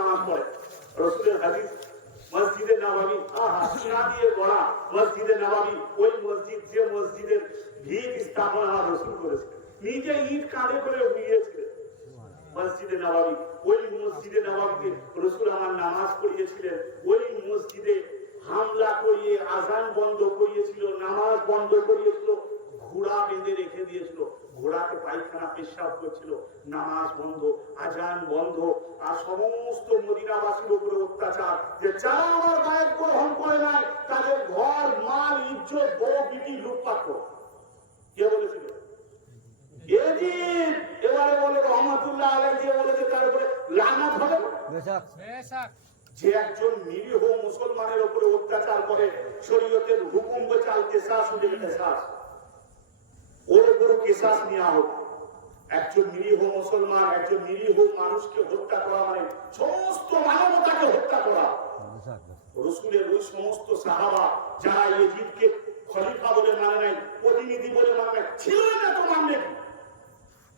নামাজ পড়ে। রাসূলের হাদিস মসজিদে নববী সোনা দিয়ে গড়া মসজিদে নববী, ওই মসজিদ যে মসজিদের ভিত স্থাপন আমার রাসূল করেছেন, নিজে ইট কাঁধে করে নিয়েছিলেন মসজিদে নববী। ওই মসজিদে নববীতে রাসূল আমার নামাজ পড়িয়েছিলেন। ওই মসজিদে হামলা করিয়ে আজান বন্ধ করিয়েছিল, নামাজ বন্ধ করিয়েছিল, ঘোড়া বেঁধে রেখে দিয়েছিল, ঘোড়াকে পায়খানা পেশাব করছিল, নামাজ বন্ধ, আজান বন্ধ, আর সমস্ত মদিনাবাসীর উপরে অত্যাচার, যে যারা আমার বায়াত গ্রহণ করে নাই তাদের ঘর মাল ইজ্জত বউ বিটি লুটপাট করো। কে বলেছিল? এজিদ। এবারে বলে রহমাতুল্লাহ আলাইহি যে বলেছে তার উপরে লানাত হবে না। যে একজন নিরীহ মুসলমানের উপরে অত্যাচার করে, শরীয়তের হুকুম বচাল কিসাস উদ্দিন কিসাস, ওর উপর কিসাস নেওয়া হোক। একজন নিরীহ মুসলমান, একজন নিরীহ মানুষকে হত্যা করা মানে সমস্ত মানবতাকে হত্যা করা। রাসূলের ওই সমস্ত সাহাবা যারা ইয়াজিদকে খলিফা বলে মানে নাই, প্রতিনিধি বলে মানে নাই, ছিল না তো মানবে কি?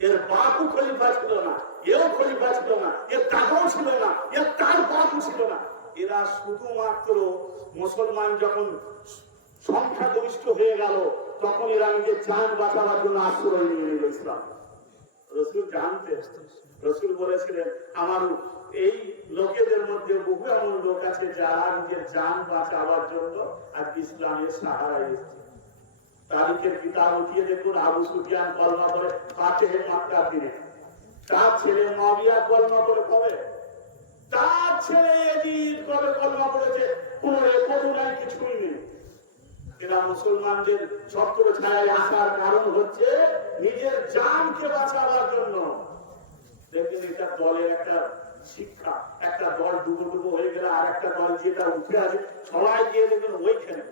এর বাপও খলিফা ছিল না, এও খলিফা ছিল না, এর দাদাও ছিল না, এর তার বাপও ছিল না। এরা শুধুমাত্র মুসলমান যখন সংখ্যাগরিষ্ঠ হয়ে গেল তখন এরা নিজের জান বাঁচাবার জন্য আশ্রয় নিয়ে নিল ইসলাম। রাসূল জানতেন, রাসূল বলেছিলেন আমার এই লোকেদের মধ্যে বহু এমন লোক আছে যারা নিজের জান বাঁচাবার জন্য আজ ইসলামের সাহারায় এসেছে। তারিখের পিতা উঠিয়ে দেখুন, আবু সুফিয়ান কলমা করে ফাতেহে মক্কার দিনে, তার ছেলে মুআবিয়া কলমা করে কবে, তার ছেলে ইয়াজিদ কবে কলমা করেছে, কোরে করুণায় কিছুই নেই। এরা মুসলমানদের ছত্র ছায়ায় আসার কারণ হচ্ছে নিজের জানকে বাঁচাবার জন্য। দেখবেন এটা দলের একটা শিক্ষা, একটা দল ডুবো ডুবো হয়ে গেলে আর একটা দল যেটা উঠে আসে সবাই গিয়ে দেখবেন ওইখানে।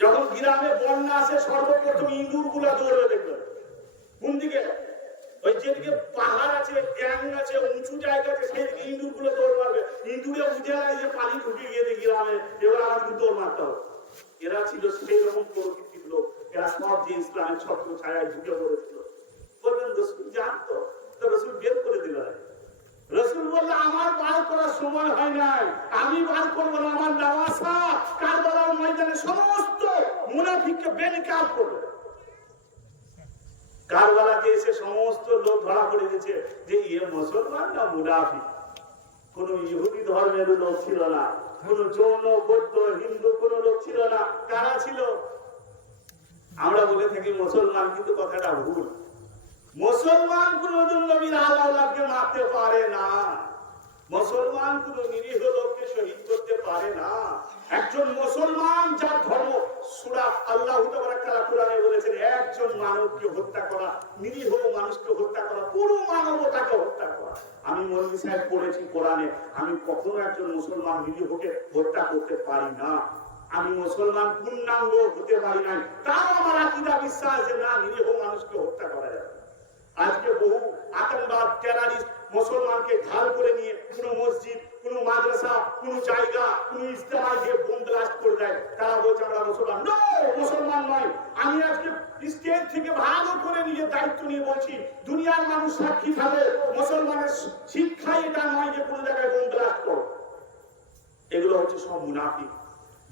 যখন গ্রামে বন্যা আসে সর্বপ্রথম ইঁদুর গুলা দৌড়বে, দেখবেন কোন দিকে, ওই যেদিকে পাহাড় আছে, ড্যাম আছে, উঁচু জায়গা আছে, সেদিকে ইঁদুর গুলো দৌড় মারবে। ইঁদুরে বুঝে যায় যে পানি ঢুকে গিয়ে গ্রামে, এবার আমাকে দৌড় মারতে হবে। এরা ছিল সেই রকম প্রকৃতির লোক, এরা সব যে ইসলামের ছত্র ছায়ায় ঢুকে পড়েছিল। বলবেন রাসূল জানতো, তো রাসূল বের করে দিল। রাসূল বললেন আমার বার করার সময় হয় নাই, আমি বার করবো না। আমার নওয়াসা কারবালার ময়দানে সমস্ত মুনাফিককে বেনকাব করবে। কারবালাতে এসে সমস্ত লোক ধরা পড়ে গেছে যে ইয়ে মুসলমান না মুনাফিক। কোন ইহুদি ধর্মের লোক ছিল না, কোন জৈন বৌদ্ধ হিন্দু কোন লোক ছিল না। কারা ছিল? আমরা বলে থাকি মুসলমান, কিন্তু কথাটা ভুল। মুসলমান কোনদিন নবীর আওলাদকে মারতে পারে না, মুসলমান কোন নিরীহ লোককে শহীদ করতে পারে না। একজন মুসলমান যার ধর্ম, সূরা আল্লাহ তাআলা কোরআনে বলেছেন একজন মানবকে হত্যা করা, নিরীহ মানুষকে হত্যা করা, পুরো মানবতাকে হত্যা করা। আমি মৌলভী সাহেব পড়েছি কোরআনে, আমি কখনো একজন মুসলমান নিরীহকে হত্যা করতে পারি না। আমি মুসলমান পূর্ণাঙ্গ হতে পারি নাই, তাও আমার আকীদা বিশ্বাস যে না, নিরীহ মানুষকে হত্যা করা যাবে। আজকে বহু আতঙ্কবাদ টেররিস্ট মুসলমানকে ঢাল করে নিয়ে কোন মসজিদ, কোন মাদ্রাসা, কোন জায়গা, কোন ইজতেমায় গিয়ে বোম ব্লাস্ট করে দেয়। তারা বলছে আমরা মুসলমান। নো, মুসলমান নয়। আমি আজকে স্টেজ থেকে ভালো করে নিজের দায়িত্ব নিয়ে বলছি, দুনিয়ার মানুষ সাক্ষী থাকবে, মুসলমানের শিক্ষা এটা নয় যে কোন জায়গায় বোম ব্লাস্ট করো। এগুলো হচ্ছে সব মুনাফিক,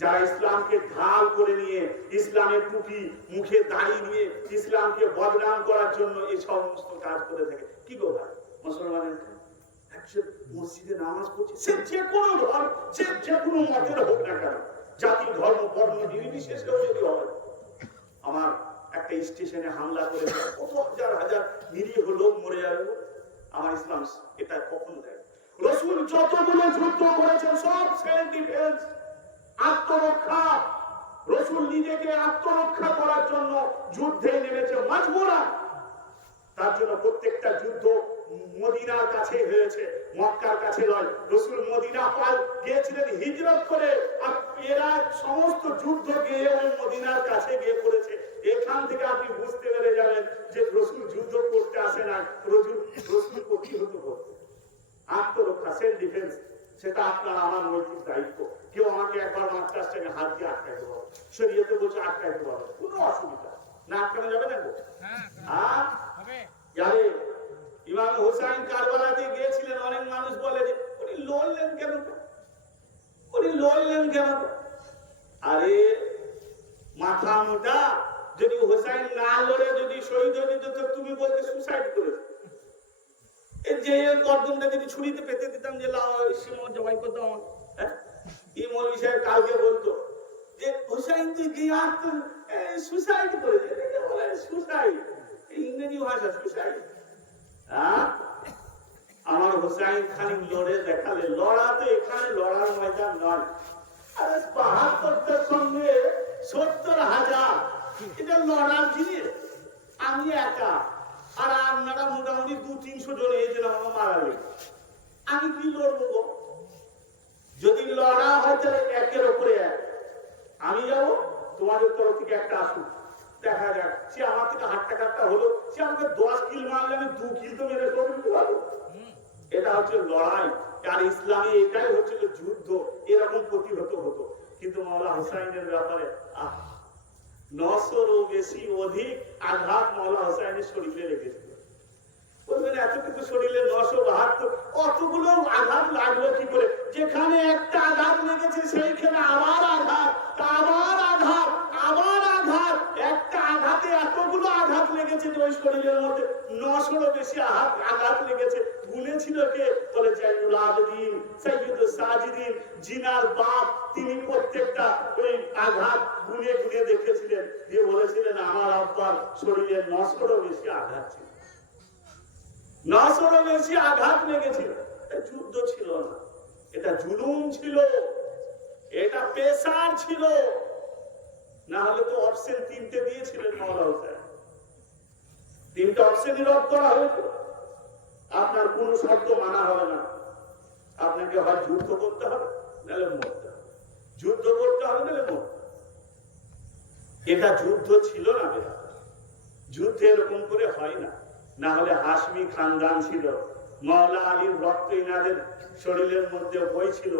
যারা ইসলামকে ঢাল করে নিয়ে, ইসলামের টুপি মুখে দাঁড়িয়ে নিয়ে ইসলামকে বদনাম করার জন্য এই সমস্ত কাজ করে থাকে। কি গো ভাই, মুসলমানের একজন মসজিদে নামাজ পড়ছে, সে যে কোনো ধর্ম, সে যে কোনো মতের হোক না কেন, জাতি ধর্ম বর্ণ নির্বিশেষেও যদি হয়। আমার একটা স্টেশনে হামলা করে কত হাজার হাজার নিরীহ লোক মরে যাবে, আমার ইসলাম এটা কখনো দেয়। রাসূল যতগুলো যুদ্ধ করেছেন সব সেলফ ডিফেন্স, আত্মরক্ষা। রাসূল নিজেকে আত্মরক্ষা করার জন্য যুদ্ধে নেমেছে মজবুরা। তার জন্য প্রত্যেকটা যুদ্ধ মদিনার কাছে হয়েছে, মক্কার কাছে নয়। রাসূল মদিনা পাল গিয়েছিলেন হিজরত করে, আর এরা সমস্ত যুদ্ধ গিয়ে ওই মদিনার কাছে গিয়ে করেছে। এখান থেকে আপনি বুঝতে পেরে যাবেন যে রাসূল যুদ্ধ করতে আসে না, রাসূল কি হতো করতে, আত্মরক্ষা, সেলফ ডিফেন্স। সেটা আপনার আমার নৈতিক দায়িত্ব। কেউ আমাকে একবার মাস্টার স্ট্যান্ডে হাত দিয়ে আটকাইতে পারবে, শরীয়তে বলছে আটকাইতে পারবে, কোনো অসুবিধা না, আটকানো যাবে না। ইমাম হুসাইন কারবালাতে গিয়েছিলেন, অনেক মানুষ বলে যে লড়লেন কেন? আরে মাথা মোটা, যদি হোসাইন না লড়ে যদি শহীদ হয়ে যেত তো তুমি বলতে সুসাইড করেছে। এই যে গর্দনটা যদি ছুরিতে পেতে দিতাম যে সিমন জবাই করতাম আমার, হ্যাঁ, এই মৌলভী সাহেব কালকে বলতো যে হোসাইন তুই জিহাদ সুসাইড করেছে। বলে সুসাইড, ইংরেজি ভাষা সুসাইড। হ্যাঁ, আমার হোসাইন খালি লড়ে দেখালে। লড়া তো এখানে লড়ার ময়দান নয়। আরে ৭২টার সঙ্গে ৭০,০০০, এটা লড়ার জিনিস। আমি একা, আর আপনারা মোটামুটি ২-৩০০ জন এসেছিলাম আমার মারা গেছে। আমি কি লড়বো? যদি লড়া হয় তাহলে একের উপরে এক। আমি যাবো, তোমাদের তরফ থেকে একটা আসুক, দেখা যাক। সে আমার থেকে হাট্টা কাট্টা হলো, সে আমাকে ১০ কিল মারলে আমি ২ কিল তো মেরে করতে পারবো। এটা হচ্ছে লড়াই। আর ইসলামে এটাই হচ্ছে যুদ্ধ। এরকম প্রতিহত হতো। কিন্তু মাওলা হোসাইনের ব্যাপারে ৯০০রও বেশি অধিক আঘাত মাওলা হোসাইনের শরীরে লেগেছিল। বলবেন এতটুকু শরীরে ৯৭২, অতগুলো আঘাত লাগলো কি করে? যেখানে একটা আঘাত লেগেছে সেইখানে আবার আঘাত, আবার আঘাত, আবার আঘাত। একটা আঘাতে এতগুলো আঘাত লেগেছে যে ওই শরীরের মধ্যে ৯০০রও বেশি আঘাত লেগেছে। গুনেছিল কে? বলে জাইনুল আবেদিন, সাইয়্যিদুস সাজিদিন, জিনার বাপ, তিনি প্রত্যেকটা ওই আঘাত গুনে গুনে দেখেছিলেন, দিয়ে বলেছিলেন আমার আব্বার শরীরে ৯০০রও বেশি আঘাত ছিল, ৯০০রও বেশি আঘাত লেগেছিল। যুদ্ধ ছিল না, এটা জুলুম ছিল, এটা পেশার ছিল। না হলে তো অপশন ৩টে দিয়েছিলেন মাওলা হোসেন। ৩টে অপশনই রদ করা হয়েছিল। আপনার কোন শর্ত মানা হবে না। আপনাকে হয় যুদ্ধ করতে হবে, নাহলে মরতে হবে। যুদ্ধ করতে হবে, নাহলে মরতে হবে। এটা যুদ্ধ ছিল না। যুদ্ধ এরকম করে হয় না। না হলে হাশমি খানদান ছিল, মাওলা আলীর রক্ত ইনাদের শরীরের মধ্যে বইছিল।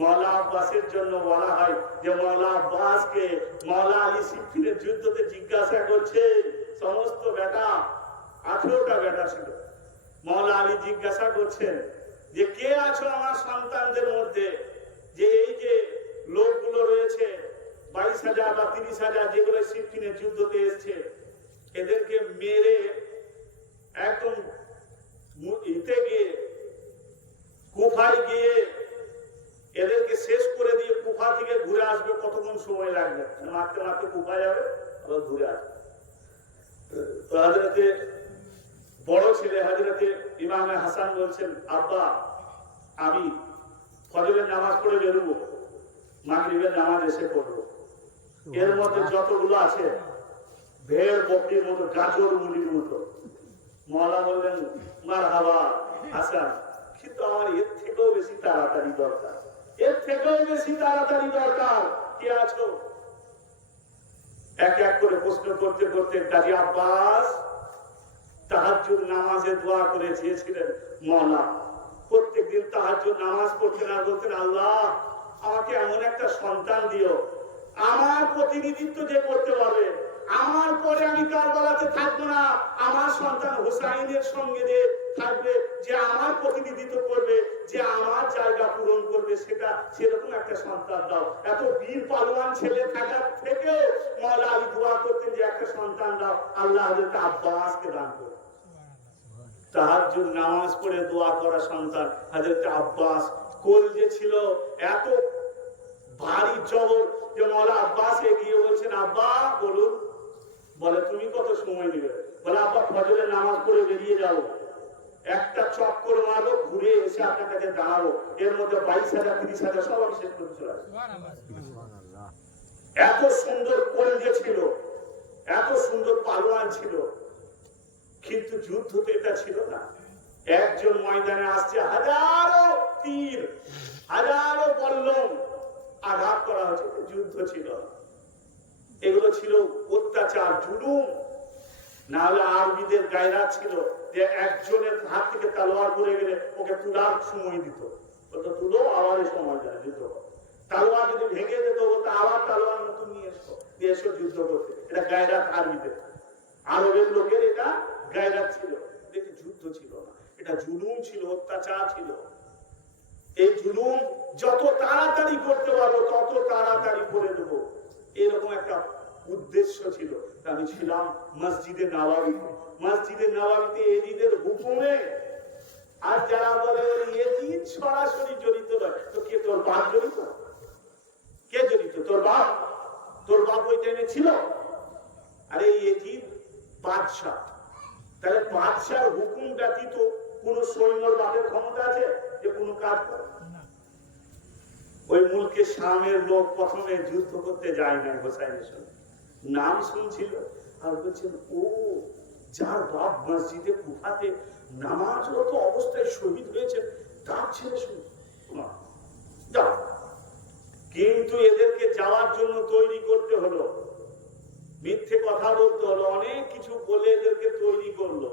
মাওলা আব্বাসের জন্য বলা হয় যে মাওলা আব্বাসকে মাওলা আলী সিফিনের যুদ্ধতে জিজ্ঞাসা করছে, সমস্ত বেটা, ১৮টা বেটা ছিল, মাওলা আলী জিজ্ঞাসা করছেন যে কে আছো আমার সন্তানদের মধ্যে, যে এই যে লোকগুলো রয়েছে ২২,০০০ বা ৩০,০০০ যেগুলো সিফিনের যুদ্ধতে এসছে, এদেরকে মেরে একদম ইতে গিয়ে কুফায় গিয়ে এদেরকে শেষ করে দিয়ে কুফা থেকে ঘুরে আসবে, কতক্ষণ সময় লাগবে? মারতে মারতে কুফা যাবে, আবার ঘুরে আসবে। তো হযরতে বড় ছেলে হযরতে ইমামে হাসান বলছেন, আব্বা আমি ফজরের নামাজ পড়ে বেরোবো, মাগরিবের নামাজ এসে পড়বো। এর মধ্যে যতগুলো আছে ভেড় বকরির মতো, গাজর মুড়ির মতো। মাওলা বললেন মারহাবা হাসান, কিন্তু আমার এর থেকেও বেশি তাড়াতাড়ি দরকার, এর থেকেও বেশি তাড়াতাড়ি দরকার। কে আছো? এক এক করে প্রশ্ন করতে করতে কাজী আব্বাস তাহাজ্জুদ নামাজে দোয়া করে চেয়েছিলেন, মাওলা প্রত্যেকদিন তাহাজ্জুদ নামাজ পড়তেন আর বলতেন, আল্লাহ আমাকে এমন একটা সন্তান দিও, আমার প্রতিনিধিত্ব যে করতে পারবে, আমার পরে আমি কারবালাতে থাকবো না, আমার সন্তান হোসাইনের সঙ্গে যে থাকবে, যে আমার প্রতিনিধিত্ব করবে, যে আমার জায়গা পূরণ করবে, সেটা সেরকম একটা সন্তান দাও। এত বীর পালোয়ান ছেলে থাকার থেকেও মাওলা আলী দোয়া করতেন যে একটা সন্তান দাও। আল্লাহ হযরত আব্বাসকে দান করে তাহাজ্জুদ নামাজ পড়ে দোয়া করা সন্তান হযরত আব্বাস। কোল যে ছিল এত ভারী জবর যে মাওলা আব্বাস এগিয়ে বলছেন, আব্বা বলুন। বলে তুমি কত সময় নেবে? বলে আব্বা ফজরের নামাজ পড়ে বেরিয়ে যাবো, একটা চক্কর মারবো, ঘুরে এসে আপনার কাছে দাঁড়াবো, এর মধ্যে ২২,০০০ ৩০,০০০ সব আমি শেষ করতে চলে আসবো। এত সুন্দর কোল যে ছিল, এত সুন্দর পালোয়ান ছিল। কিন্তু যুদ্ধ তো এটা ছিল না। একজন ময়দানে আসছে, হাজারো তীর, হাজারো বল্লম আঘাত করা হচ্ছে, যুদ্ধ ছিল। এগুলো ছিল অত্যাচার, জুলুম। না হলে আরবিদের গায়রা ছিল যে একজনের হাত থেকে তলোয়ার পড়ে গেলে ওকে তুলার সময় দিত, ওটা তুলো আবার সময় যায় যুদ্ধ। তলোয়ার যদি ভেঙে যেত, ওটা আবার তলোয়ার নতুন নিয়ে এসো যুদ্ধ করতে। এটা গায়রাত আরবিদের, আরবের লোকের এটা গায়রাত ছিল। এটা যুদ্ধ ছিল না, এটা জুলুম ছিল, অত্যাচার ছিল। এই জুলুম যত তাড়াতাড়ি করতে পারবো তত তাড়াতাড়ি করে দেবো, এরকম একটা উদ্দেশ্য ছিল। আমি ছিলাম মসজিদে নববীতে। মসজিদে নববীতে এজিদের হুকুমে। আর যারা বলে এজিদ সরাসরি জড়িত নয়, তো কে তোর বাপ জড়িত? কে জড়িত? তোর বাপ? তোর বাপ ওই টাইমে ছিল? আরে এজিদ বাদশাহ, তাহলে বাদশার হুকুম ব্যতীত কোন সৈন্যর বাপের ক্ষমতা আছে যে কোনো কাজ করে? ওই মুলকে শামের লোক প্রথমে যুদ্ধ করতে যায় না হোসাইনের সঙ্গে, নাম শুনছিল আর বলছেন ও যার বাপ মসজিদে কুফাতে নামাজরত অবস্থায় শহীদ হয়েছে তার ছেলে শুনে যাও। কিন্তু এদেরকে যাওয়ার জন্য তৈরি করতে হলো, মিথ্যে কথা বলতে হলো, অনেক কিছু বলে এদেরকে তৈরি করলো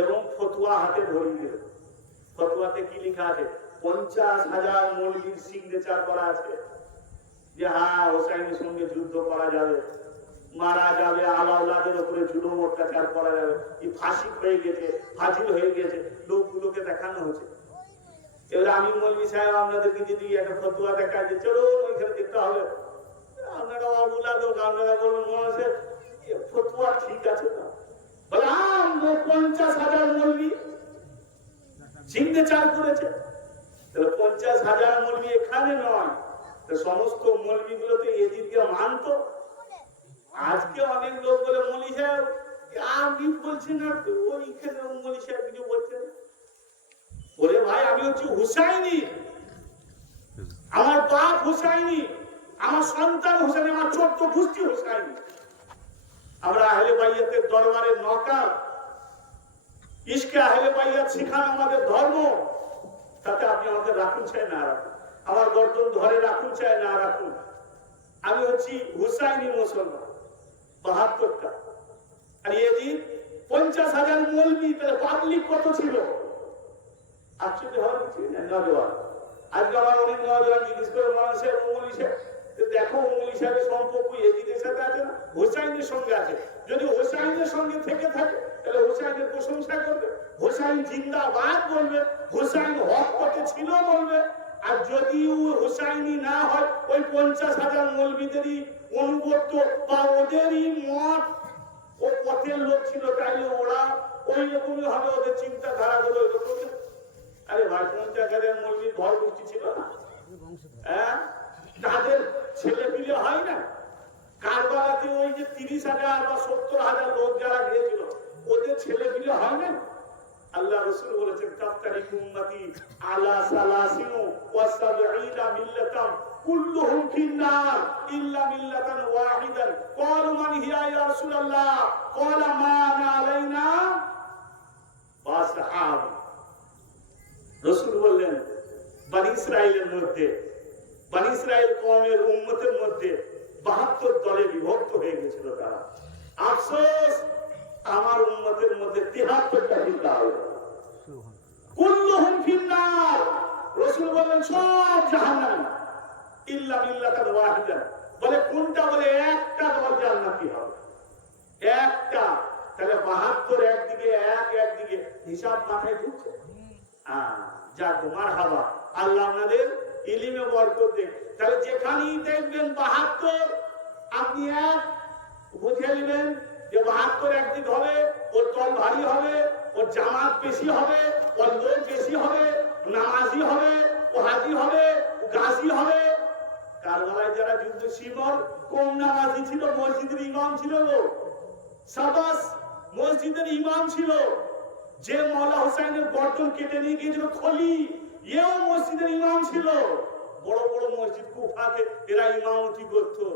এবং ফতুয়া হাতে ধরিয়ে দিল। ফতুয়াতে কি লেখা আছে? 50,000 মৌলবীর সিগনেচার করা আছে যে হ্যাঁ হোসাইনের সঙ্গে যুদ্ধ করা যাবে, মারা যাবে, আলাউলাদের উপরে জুলুম অত্যাচার করা যাবে। এই ফাঁসি হয়ে গেছে, ফাজিল হয়ে গেছে, লোকগুলোকে দেখানো হচ্ছে। এবার আমি মৌলবী সাহেব আপনাদেরকে যদি একটা ফতুয়া দেখা যে চলো ওইখানে যেতে হবে, আপনারা অবুলা লোক, আপনারা বলবেন মানুষের ফতুয়া ঠিক আছে না? বলে 50,000 মৌলবী সিগনেচার করেছে। 50,000 মৌলবী এখানে নয়, সমস্ত মৌলবী গুলো তো এজিদকে মানত। আজকে অনেক লোক বলে মৌলবী সাহেব আপনি বলছেন না, ওইখানে মৌলবী সাহেব কিছু বলছেন। ওরে ভাই আমি হচ্ছে হুসাইনি, আমার বাপ হুসাইনি, আমার সন্তান হুসাইনি, আমার 14 গোষ্ঠী হুসাইনি। আমরা আহলে বাইয়াতের দরবারে নওকার, ইশকে আহলে বাইয়াত শিখানো আমাদের ধর্ম। তাতে আপনি আমাদের রাখুন চাই না রাখুন, আমার গর্দন ধরে রাখুন চাই না রাখুন, আমি হচ্ছি হুসাইনি মুসলমান। 72টা আর এদিন 50,000 মৌলবী, তাহলে পাবলিক কত ছিল? আশ্চর্য হওয়ার কিছু না। নজওয়ান আজকে আমার অনেক নজওয়ান জিজ্ঞেস করে মানুষের মৌলবী সাহেব দেখো মৌলবী সাহেবের সম্পর্ক এজিদের সাথে আছে না? হোসাইনের সঙ্গে আছে। যদি হোসাইনের সঙ্গে থেকে থাকে তাহলে হোসাইনের প্রশংসা করবে, হোসাইন জিন্দাবাদ বলবে, হোসাইন হক পথে ছিল বলবে। আর যদি হোসাইনি না হয়, ওই 50,000 মৌলবীদেরই অনুগত বা ওদেরই মত ও পথের লোক ছিল, তাইলে ওরা ওই রকমই হবে, ওদের চিন্তাধারা গুলো এরকম। আরে ভাই 50,000 মৌলবীর ঘর গোষ্ঠী ছিল না? হ্যাঁ, তাদের ছেলে পিলে হয় না? কারবালাতে ওই যে 30,000 বা 70,000 লোক যারা গিয়েছিল, ওদের ছেলে পিলে হয় না? আল্লাহ রাসূল বলেছেন তাফতারিকু উম্মতি আলা 73 মিল্লাতান কুল্লুহুম ফিন্নার ইল্লা মিল্লাতান ওয়াহিদান। ক্বালু মান হিয়া ইয়া রাসূলুল্লাহ? ক্বালা মা আলাইনা ওয়াসহাব। রাসূল বললেন বনি ইসরাইলের মধ্যে, বনি ইসরাইল কওমের উম্মতের মধ্যে 72 দলে বিভক্ত হয়ে গেছিল তারা। আফসোস আমার উম্মতের মধ্যে 73টা হিন্দা হলো। কুল্লুহুম ফিন্নার, রাসূল বলেন সব জাহান্নামী ইল্লা মিল্লাতান ওয়াহিদান। বলে কোনটা? বলে একটা দল জান্নাতি হবে, একটা। তাহলে 72 একদিকে, একদিকে, হিসাব মাথায় ঢুকছে। যাক মারহাবা, আল্লাহ আপনাদের ইলমে বরকত দেন। তাহলে যেখানেই দেখবেন 72, আপনি এক বুঝে নেবেন যে 72 একদিক হবে, ওর দল ভারী হবে, ওর জামাত বেশি হবে, ওর লোক বেশি হবে, নামাজি হবে, ও হাজি হবে, ও গাজী হবে। কারবালায় যারা যুদ্ধ শিবর কম নামাজি ছিল, মসজিদের ইমাম ছিল, সাবাস মসজিদের ইমাম ছিল। যে মওলা হোসেনের গর্দন কেটে নিয়ে গিয়েছিল খলি, এও মসজিদের ইমাম ছিল। বড় বড় মসজিদ কুফাতে এরা ইমামতি করতো।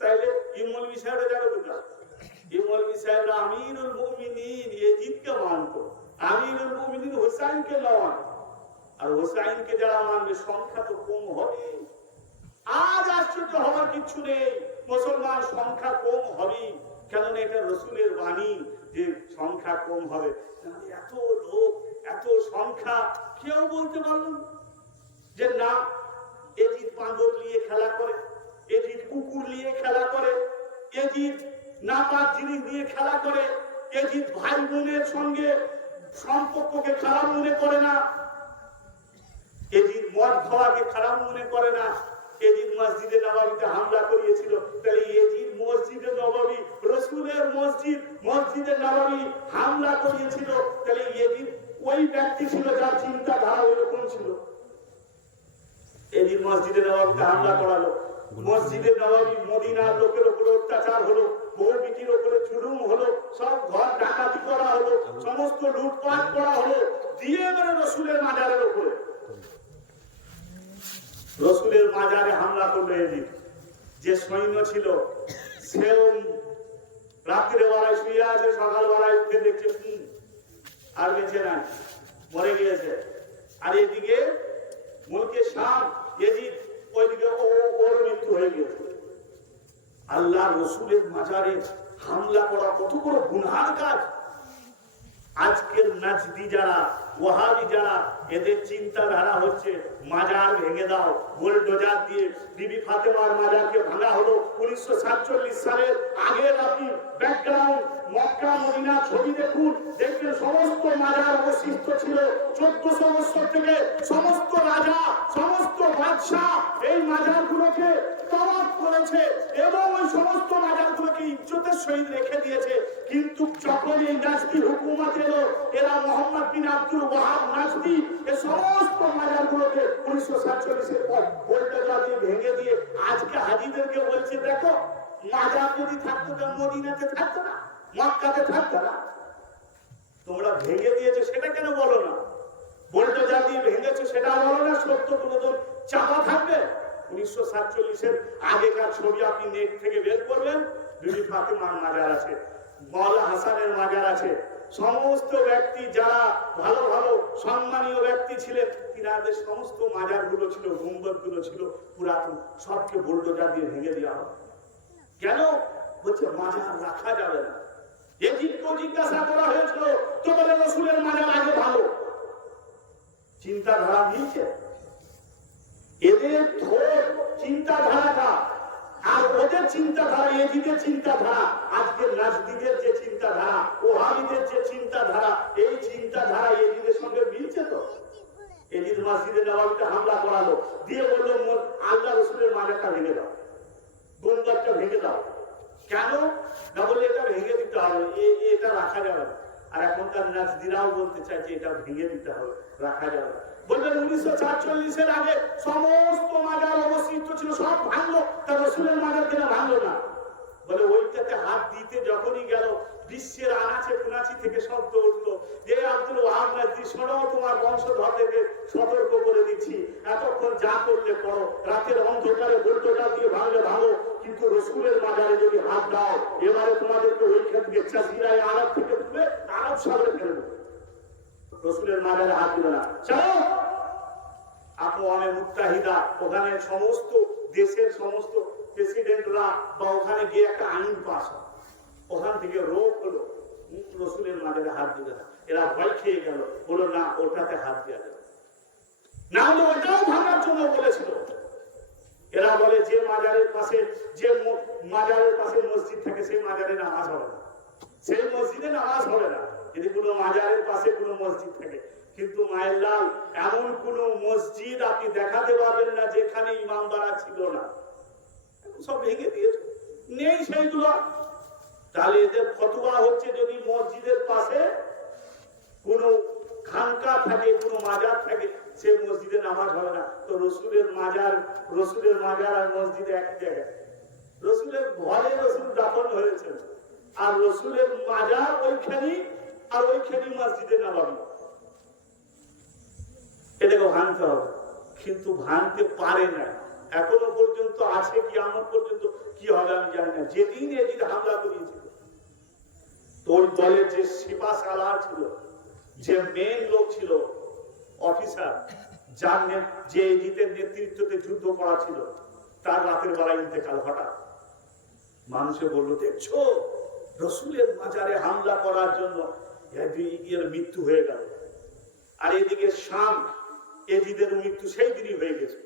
তাইলে এই মৌলবী সাহেবরা যাবে কোথায়? এই মৌলবী সাহেবরা আমিরুল মুমিনিন ইয়াজিদকে মানতো, আমিরুল মুমিনিন হোসাইনকে নয়। আর হোসাইনকে যারা মানবে সংখ্যা তো কম হবে। আজ আশ্চর্য হওয়ার কিছু নেই, মুসলমান সংখ্যা কম হবে, কেননা এটা রাসূলের বাণী যে সংখ্যা কম হবে। এত লোক, এত সংখ্যা, কেউ বলতে পারল যে না এজিদ বাঁদর নিয়ে খেলা করে, এজিদ কুকুর নিয়ে খেলা করে, এজিদ নাপাক জিনিস নিয়ে খেলা করে, এজিদ ভাই বোনের সঙ্গে সম্পর্ককে খারাপ মনে করে না, এজিদ মনে করে না এজিদ মসজিদে নববীতে হামলা করিয়েছিল। তাহলে এজিদ মসজিদে নববী, রাসূলের মসজিদ মসজিদে নববী হামলা করিয়েছিল, তাহলে এজিদ ওই ব্যক্তি ছিল যার চিন্তাধারা ওইরকম ছিল। এজিদ মসজিদে নববীতে হামলা করালো, মসজিদে নববী মদিনার লোকের উপরে অত্যাচার হলো, বউ বিটির উপরে জুলুম হলো, সব ঘর ডাকাতি করা হলো, সমস্ত লুটপাট করা হলো, দিয়ে এবারে রাসূলের মাজারের উপরে, রাসূলের মাজারে হামলা করলো এজিদ। যে সৈন্য ছিল সেও রাত্রে বেলায় শুয়ে আছে, সকাল বেলায় উঠে দেখছে আর বেঁচে নাই, মরে গিয়েছে। আর এদিকে মুলকে শাম এজিদ, ওইদিকে ওর মৃত্যু হয়ে গিয়েছে। আল্লাহ রাসূলের মাজারে হামলা করা কত বড় গুনাহের কাজ। আজকের নাজদি যারা, ওয়াহাবি যারা, এদের চিন্তাধারা হচ্ছে মাজার ভেঙে দাও, বুলডোজার দিয়ে বিবি ফাতেমার মাজারকে ভাঙা হলো 1947 সালের আগের। আপনি ব্যাকগ্রাউন্ড মক্কা মদিনা ছবি দেখুন, দেখবেন সমস্ত মাজার অবশিষ্ট ছিল 1400 বছর থেকে। সমস্ত রাজা, সমস্ত বাদশাহ এই মাজারগুলোকে তাওয়াফ করেছে এবং ওই সমস্ত মাজারগুলোকে ইজ্জতের সহিত রেখে দিয়েছে। কিন্তু যখন এই নাজদি হুকুমত এলো, এরা মোহাম্মদ বিন আব্দুল ওয়াহাব নাজদি এই সমস্ত মাজারগুলোকে 1947 পর বুলডোজার দিয়ে ভেঙে দিয়ে আজকে হাজীদেরকে বলছে, দেখো মাজার যদি থাকতো তো মদিনাতে থাকতো না, মক্কাতে থাকতো না, তোমরা ভেঙে দিয়েছো সেটা কেন বলো না? বুলডোজার দিয়ে ভেঙেছো সেটা বলো না? সত্য কোনদিন চাপা থাকবে? 1947 আগেকার ছবি আপনি নেট থেকে বের করবেন, বিবি ফাতেমার মাজার আছে, মাওলা হাসানের মাজার আছে। সমস্ত ব্যক্তি যারা ভালো ভালো সম্মানীয় ব্যক্তি ছিলেন, তিনাদের সমস্ত মাজারগুলো ছিল, গুম্বদগুলো ছিল পুরাতন, সবকে বুলডোজার দিয়ে ভেঙে দেওয়া হয়। কেন? বলছে মাজার রাখা যাবে না। এজিদকেও জিজ্ঞাসা করা হয়েছিল, তো বলে রাসূলের মাজার আগে ভালো। চিন্তাধারা নিয়েছে এদের চিন্তাধারাটা, আর ওদের চিন্তাধারা, এজিদের চিন্তাধারা, আজকের নাজদিদের যে চিন্তাধারা, ওহাবিদের যে চিন্তাধারা, এই চিন্তাধারা এজিদের সঙ্গে মিলছে তো? এজিদ মসজিদে নববীতে হামলা করালো, দিয়ে বললো আল্লাহ রাসূলের মাজারটা ভেঙে দাও, গুম্বদটা ভেঙে দাও। কেন না? বললে এটা ভেঙে দিতে হবে, এটা রাখা যাবে না। আর এখনকার নাজদিরাও বলতে চাইছে এটা ভেঙে দিতে হবে, রাখা যাবে না। বলবেন 1947 আগে সমস্ত মাজার অবশিষ্ট ছিল, সব ভাঙলো, তার রাসূলের মাজার কেন ভাঙলো না? বলে ওইটাতে হাত দিতে যখনই গেল, বিশ্বের আনাচে কুনাচি থেকে শব্দ উঠলো, যে আব্দুল ওয়াহাব নাজদি, শোনো তোমার বংশধরদেরকে সতর্ক করে দিচ্ছি, এতক্ষণ যা করলে করো, রাতের অন্ধকারে বুলডোজার দিয়ে ভাঙলে ভাঙো, কিন্তু রাসূলের মাজারে যদি হাত দাও, এবারে তোমাদেরকে ওইখান থেকে জাজিরায়ে আরব থেকে তুলে আরব সাগরে ফেলবো। রাসূলের মাজারে হাত দিল না। চলো আকওয়ামে মুত্তাহিদা, ওখানে সমস্ত দেশের সমস্ত প্রেসিডেন্টরা বা ওখানে গিয়ে একটা আইন পাস হয়, ওখান থেকে রোগ হলো রাসূলের মাজারে হাত দিবে না। এরা ভয় খেয়ে গেল, বলল না ওটাতে হাত দেওয়া যাবে না, হলে ওটাও ভাঙার জন্য বলেছিল। এরা বলে যে মাজারের পাশে মসজিদ থাকে সেই মাজারে নামাজ হবে না, সেই মসজিদে নামাজ হবে না, যদি কোনো মাজারের পাশে কোনো মসজিদ থাকে। কিন্তু মায়ের লাল, এমন কোন মসজিদ আপনি দেখাতে পারবেন না যেখানে ইমামবাড়া ছিল না, সব ভেঙে দিয়েছে, নেই সেইগুলো। তাহলে এদের ফতোয়া হচ্ছে যদি মসজিদের পাশে কোনো খানকা থাকে, কোনো মাজার থাকে, সে মসজিদে নামাজ হবে না। তো রাসূলের মাজার আর মসজিদ এক জায়গায়, রাসূলের ঘরে রাসূল দাফন হয়েছে, আর রাসূলের মাজার ওইখানেই, আর ওইখানেই মসজিদে নববী। এটাকে ভাঙতে হবে, কিন্তু ভাঙতে পারে না এখনো পর্যন্ত। আছে কিয়ামত পর্যন্ত কি হবে আমি জানি না। যেদিন এজিদ হামলা করিয়েছিল, তোর দলের যে সিপা সালার ছিল, যে মেন লোক ছিল, অফিসার, যার যে এজিদের নেতৃত্বে যুদ্ধ করা ছিল, তার রাতের বেলায় ইন্তেকাল হঠাৎ। মানুষে বলল, দেখছো রাসূলের মাজারে হামলা করার জন্য এর মৃত্যু হয়ে গেল। আর এদিকে শাম, এজিদের মৃত্যু সেই দিনই হয়ে গেছে।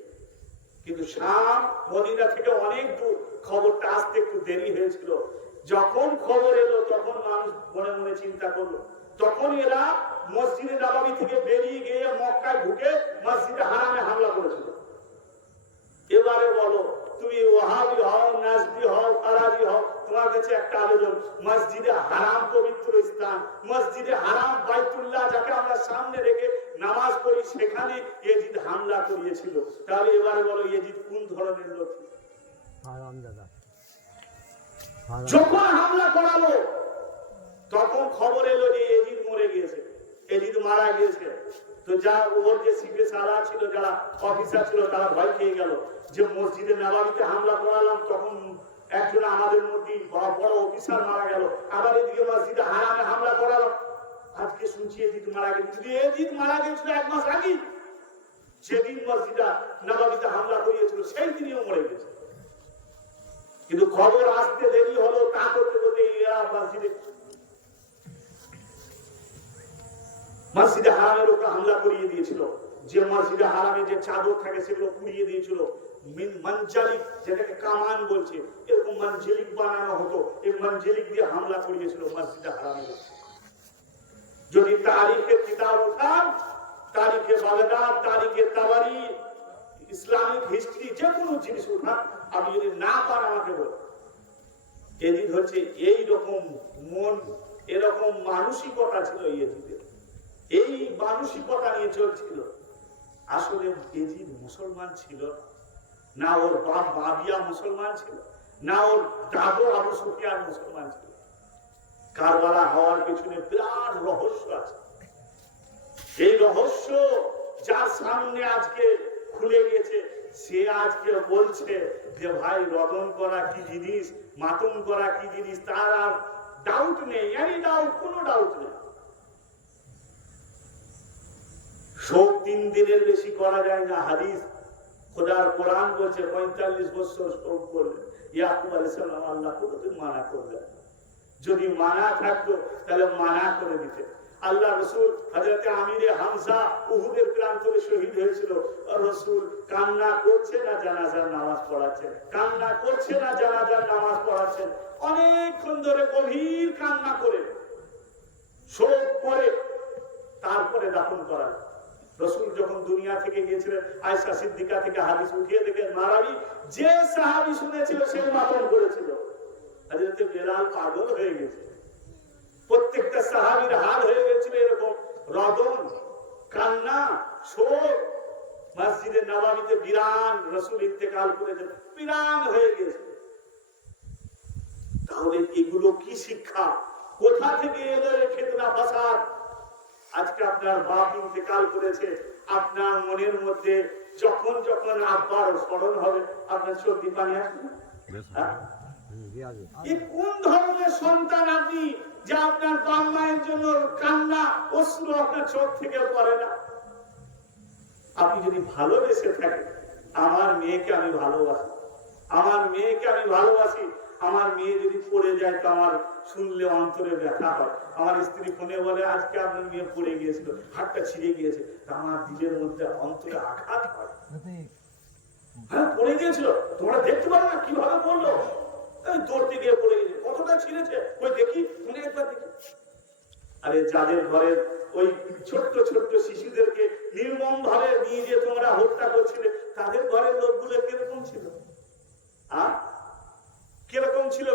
কিন্তু শাম মদিনা থেকে অনেক দূর, খবরটা আসতে একটু দেরি হয়েছিল। যখন খবর এলো তখন মানুষ মনে মনে চিন্তা করলো, তখন এরা মসজিদে নববী থেকে বেরিয়ে গিয়ে মক্কায় ঢুকে মসজিদে হারামে হামলা করেছিল। হয়েছে একটা আবেদন, মসজিদে হারাম পবিত্র স্থান, মসজিদে হারাম বাইতুল্লাহ যাকে আমরা সামনে রেখে নামাজ পড়ি, সেখানে ইয়েজিদ হামলা করিয়েছিল। তাহলে এবারে বলো ইয়েজিদ কোন ধরনের লোক? যখন হামলা করালো তখন খবর এলো যে ইয়েজিদ মরে গিয়েছে, ইয়েজিদ মারা গিয়েছে। তো যা ওর যে শিপে সারা ছিল, যারা অফিসার ছিল, তারা ভয় পেয়ে গেল যে মসজিদে নববীতে হামলা করালাম, তখন একজন আমাদের মধ্যে বড় অফিসার মারা গেল, আবার এদিকে মসজিদে হারামে হামলা করালাম। আজকে শুনছি ইয়েজিদ মারা গেছে। ইয়েজিদ মারা গেছিল 1 মাস আগে, যেদিন মসজিদে নববীতে হামলা করিয়েছিল সেই দিনও মরে গেছে। কিন্তু খবর আসতে দেরি হলো, তা করতে করতে এরা মসজিদে হারামের উপর হামলা করিয়ে দিয়েছিল। যে মসজিদে হারামে যে চাদর থাকে সেগুলো পুড়িয়ে দিয়েছিল। মঞ্জালিক, যেটাকে কামান বলছে, এরকম মঞ্জালিক বানানো হতো, এই মঞ্জালিক দিয়ে হামলা করিয়েছিল মসজিদে হারামে। যদি তারিখের কিতাব উঠান, তারিখে বাগদাদ, তারিখে তাবারি, ইসলামিক হিস্ট্রি, যে কোনো জিনিস উঠান, আপনি যদি না পান আমাকে বল। এদিন হচ্ছে এইরকম মন, এরকম মানসিকতা ছিল ইয়েজিদের, এই মানসিকতা নিয়ে চলছিল। আসলে ইয়েজিদ মুসলমান ছিল না, ওর বাপ বাবিয়া মুসলমান ছিল না, ওর দাদু আবু সুফিয়ান মুসলমান ছিল। কারবালা হওয়ার পেছনে বিরাট রহস্য আছে। এই রহস্য যার সামনে আজকে খুলে গেছে, সে আজকে বলছে যে ভাই রদন করা কি জিনিস, মাতম করা কি জিনিস, তার আর ডাউট নেই, এনি ডাউট, কোনো ডাউট নেই। শোক 3 দিনের বেশি করা যায় না। হাদিস খোদার কোরআন বলছে 45 বছর শোক করলেন ইয়াকুব আলাইহিস সালাম, আল্লাহ কোনোদিন মানা করলেন। যদি মানা থাকতো তাহলে মানা করে দিতেন। আল্লাহ রসুল হযরত আমিরে হামজা উহুদের প্রান্তরে শহীদ হয়েছিল, রসুল কান্না করছে না জানাজার নামাজ পড়াচ্ছেন, কান্না করছে না জানাজার নামাজ পড়াচ্ছেন, অনেকক্ষণ ধরে গভীর কান্না করে শোক করে তারপরে দাফন করা। রসুল যখন দুনিয়া থেকে গিয়েছিলেন, আয়েশা সিদ্দিকা থেকে হাদিস উঠিয়ে দেখে মারাবি যে সাহাবী শুনেছিল সে মাতম করেছিল। হযরত বেলাল পাগল হয়ে গেছে, প্রত্যেকটা সাহাবীর হাল হয়ে গেছিল এরকম, রদন, কান্না, শোক। মসজিদে নববীতে বিরান, রসুল ইন্তেকাল করেছেন, বিরান হয়ে গেছে। তাহলে এগুলো কি শিক্ষা? কোথা থেকে এলো এই ফিতনা ফাসাদ? আজকে আপনার বাপ ইন্তেকাল করেছে, আপনার মনের মধ্যে যখন যখন আব্বার স্মরণ হবে, আপনার চোখে পানি আসবে। কোন ধরনের সন্তান আপনি যে আপনার বাপ মায়ের জন্য কান্না অশ্রু আপনার চোখ থেকে পড়ে না? আপনি যদি ভালোবেসে থাকেন, আমার মেয়েকে আমি ভালোবাসি, আমার মেয়েকে আমি ভালোবাসি, আমার মেয়ে যদি পড়ে যায় তো আমার শুনলে অন্তরে ব্যথা হয়। আমার স্ত্রী ফোনে বলে আজকে আপনার মেয়ে পড়ে গিয়েছিল, হাতটা ছিঁড়ে গিয়েছে, তা আমার দিলের মধ্যে অন্তরে আঘাত হয়। হ্যাঁ, পড়ে গিয়েছিল, তোমরা দেখতে পারো না কিভাবে বললো, দৌড়তে গিয়ে পড়ে গেছে, কতটা ছিঁড়েছে ওই দেখি, শুনে একবার দেখি। আরে যাদের ঘরের ওই ছোট্ট ছোট্ট শিশুদেরকে নির্মম ভাবে নিয়ে যে তোমরা হত্যা করছিলে, তাদের ঘরের লোকগুলো কিরকম ছিল? কিরকম ছিল?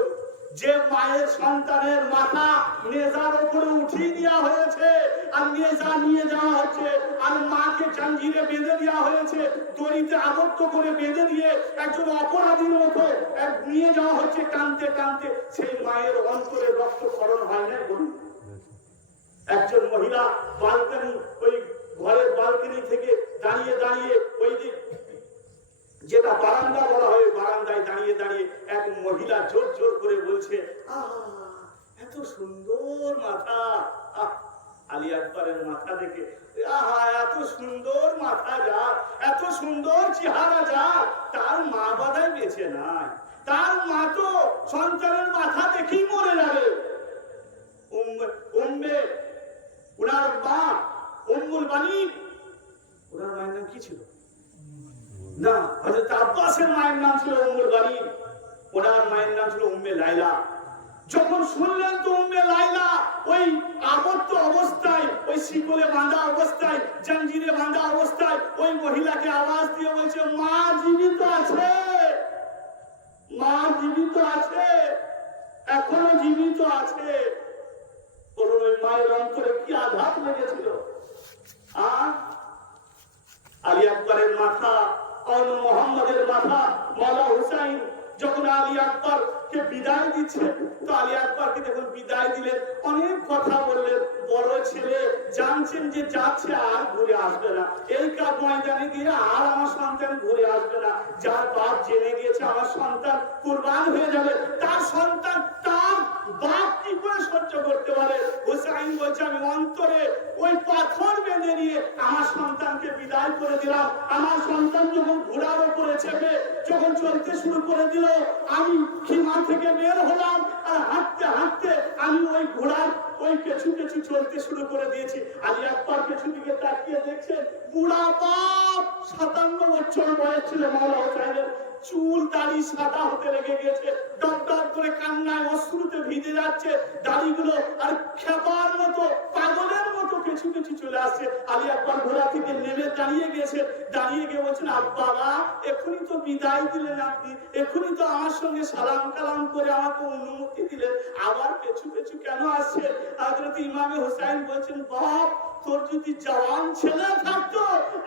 যে মায়ের সন্তানের মাথা নেজার উপরে উঠিয়ে দেওয়া হয়েছে, আর নেজা নিয়ে যাওয়া হচ্ছে, আর মাকে জাঞ্জিরে বেঁধে দেওয়া হয়েছে, দড়িতে আবদ্ধ করে বেঁধে দিয়ে একজন অপরাধীর মতো নিয়ে যাওয়া হচ্ছে টানতে টানতে। সেই মায়ের অন্তরে রক্তক্ষরণ হয় না? বলুন। একজন মহিলা বালকনি, ওই ঘরের বালকনি থেকে দাঁড়িয়ে দাঁড়িয়ে, ওই যে যেটা বারান্দা বলা হয়, বারান্দায় দাঁড়িয়ে দাঁড়িয়ে এক মহিলা জোর জোর করে বলছে, এত সুন্দর মাথা। আলী আকবরের মাথা দেখে, এত সুন্দর মাথা যা, এত সুন্দর চেহারা যা, তার মা বাদায় বেঁচে নাই, তার মা তো সন্তানের মাথা দেখেই মরে যাবে। উনার মা উম্মুল বানিন, ওনার মায়ের নাম কি ছিল? না, হযরত আব্বাসের মায়ের নাম ছিল উম্মুল বানিন, ওনার মায়ের নাম ছিল উম্মে লাইলা। যখন শুনলেন তো উম্মে লাইলা ওই আবদ্ধ অবস্থায়, ওই শিকলে বাঁধা অবস্থায়, জাঞ্জিরে বাঁধা অবস্থায়, ওই মহিলাকে আওয়াজ দিয়ে বলছে, মা জীবিত আছে, মা জীবিত আছে। এখনো জীবিত আছে। বলুন ওই মায়ের অন্তরে কি আঘাত লেগেছিল। আলী আকবরের মাথা, মোহাম্মদের মাথা মাওলা হুসাইন যখন আলী আকবর কে বিদায় দিচ্ছে, তো আলী আকবরকে যখন বিদায় দিলেন অনেক কথা বললেন। বড় ছেলে জানছেন যে যাচ্ছে আর ঘুরে আসবে না, এই কাজ ময়দানে গিয়ে আর আমার সন্তান ঘুরে আসবে না। যার বাপ জেনে গিয়েছে আমার সন্তান কুরবান হয়ে যাবে, তার সন্তান তার বাপ কি করে সহ্য করতে পারে? হুসাইন বলছে আমি অন্তরে ওই পাথর বেঁধে নিয়ে আমার সন্তানকে বিদায় করে দিলাম। আমার সন্তান যখন ঘোড়ার উপরে চেপে যখন চলতে শুরু করে দিল, আমি খিমা থেকে বের হলাম আর হাঁটতে হাঁটতে আমি ওই ঘোড়ার ওই পেছু পেছু চলতে শুরু করে দিয়েছি। আলী আকবর পেছু দিকে তাকিয়ে দেখছেন বুড়া বাপ, 57 বছর বয়স ছিল মাওলা হুসাইনের, চুল দাড়ি সাদা হতে লেগে গেছে, ডব ডব করে কান্নায় অশ্রুতে ভিজে যাচ্ছে দাড়িগুলো, আর খেপার মতো পাগলের মতো পেছু পেছু চলে আসছে। আলী আকবর ঘোড়া থেকে নেমে দাঁড়িয়ে গেছে, দাঁড়িয়ে গিয়ে বলছেন বাবা এখনই তো বিদায় দিলেন আপনি, এখনই তো আমার সঙ্গে সালাম কালাম করে আমাকে অনুমতি দিলেন, আবার পেছু পেছু কেন আসছেন? হযরত ইমামে হুসাইন বলছেন বাপ তোর যদি জওয়ান ছেলে থাকতো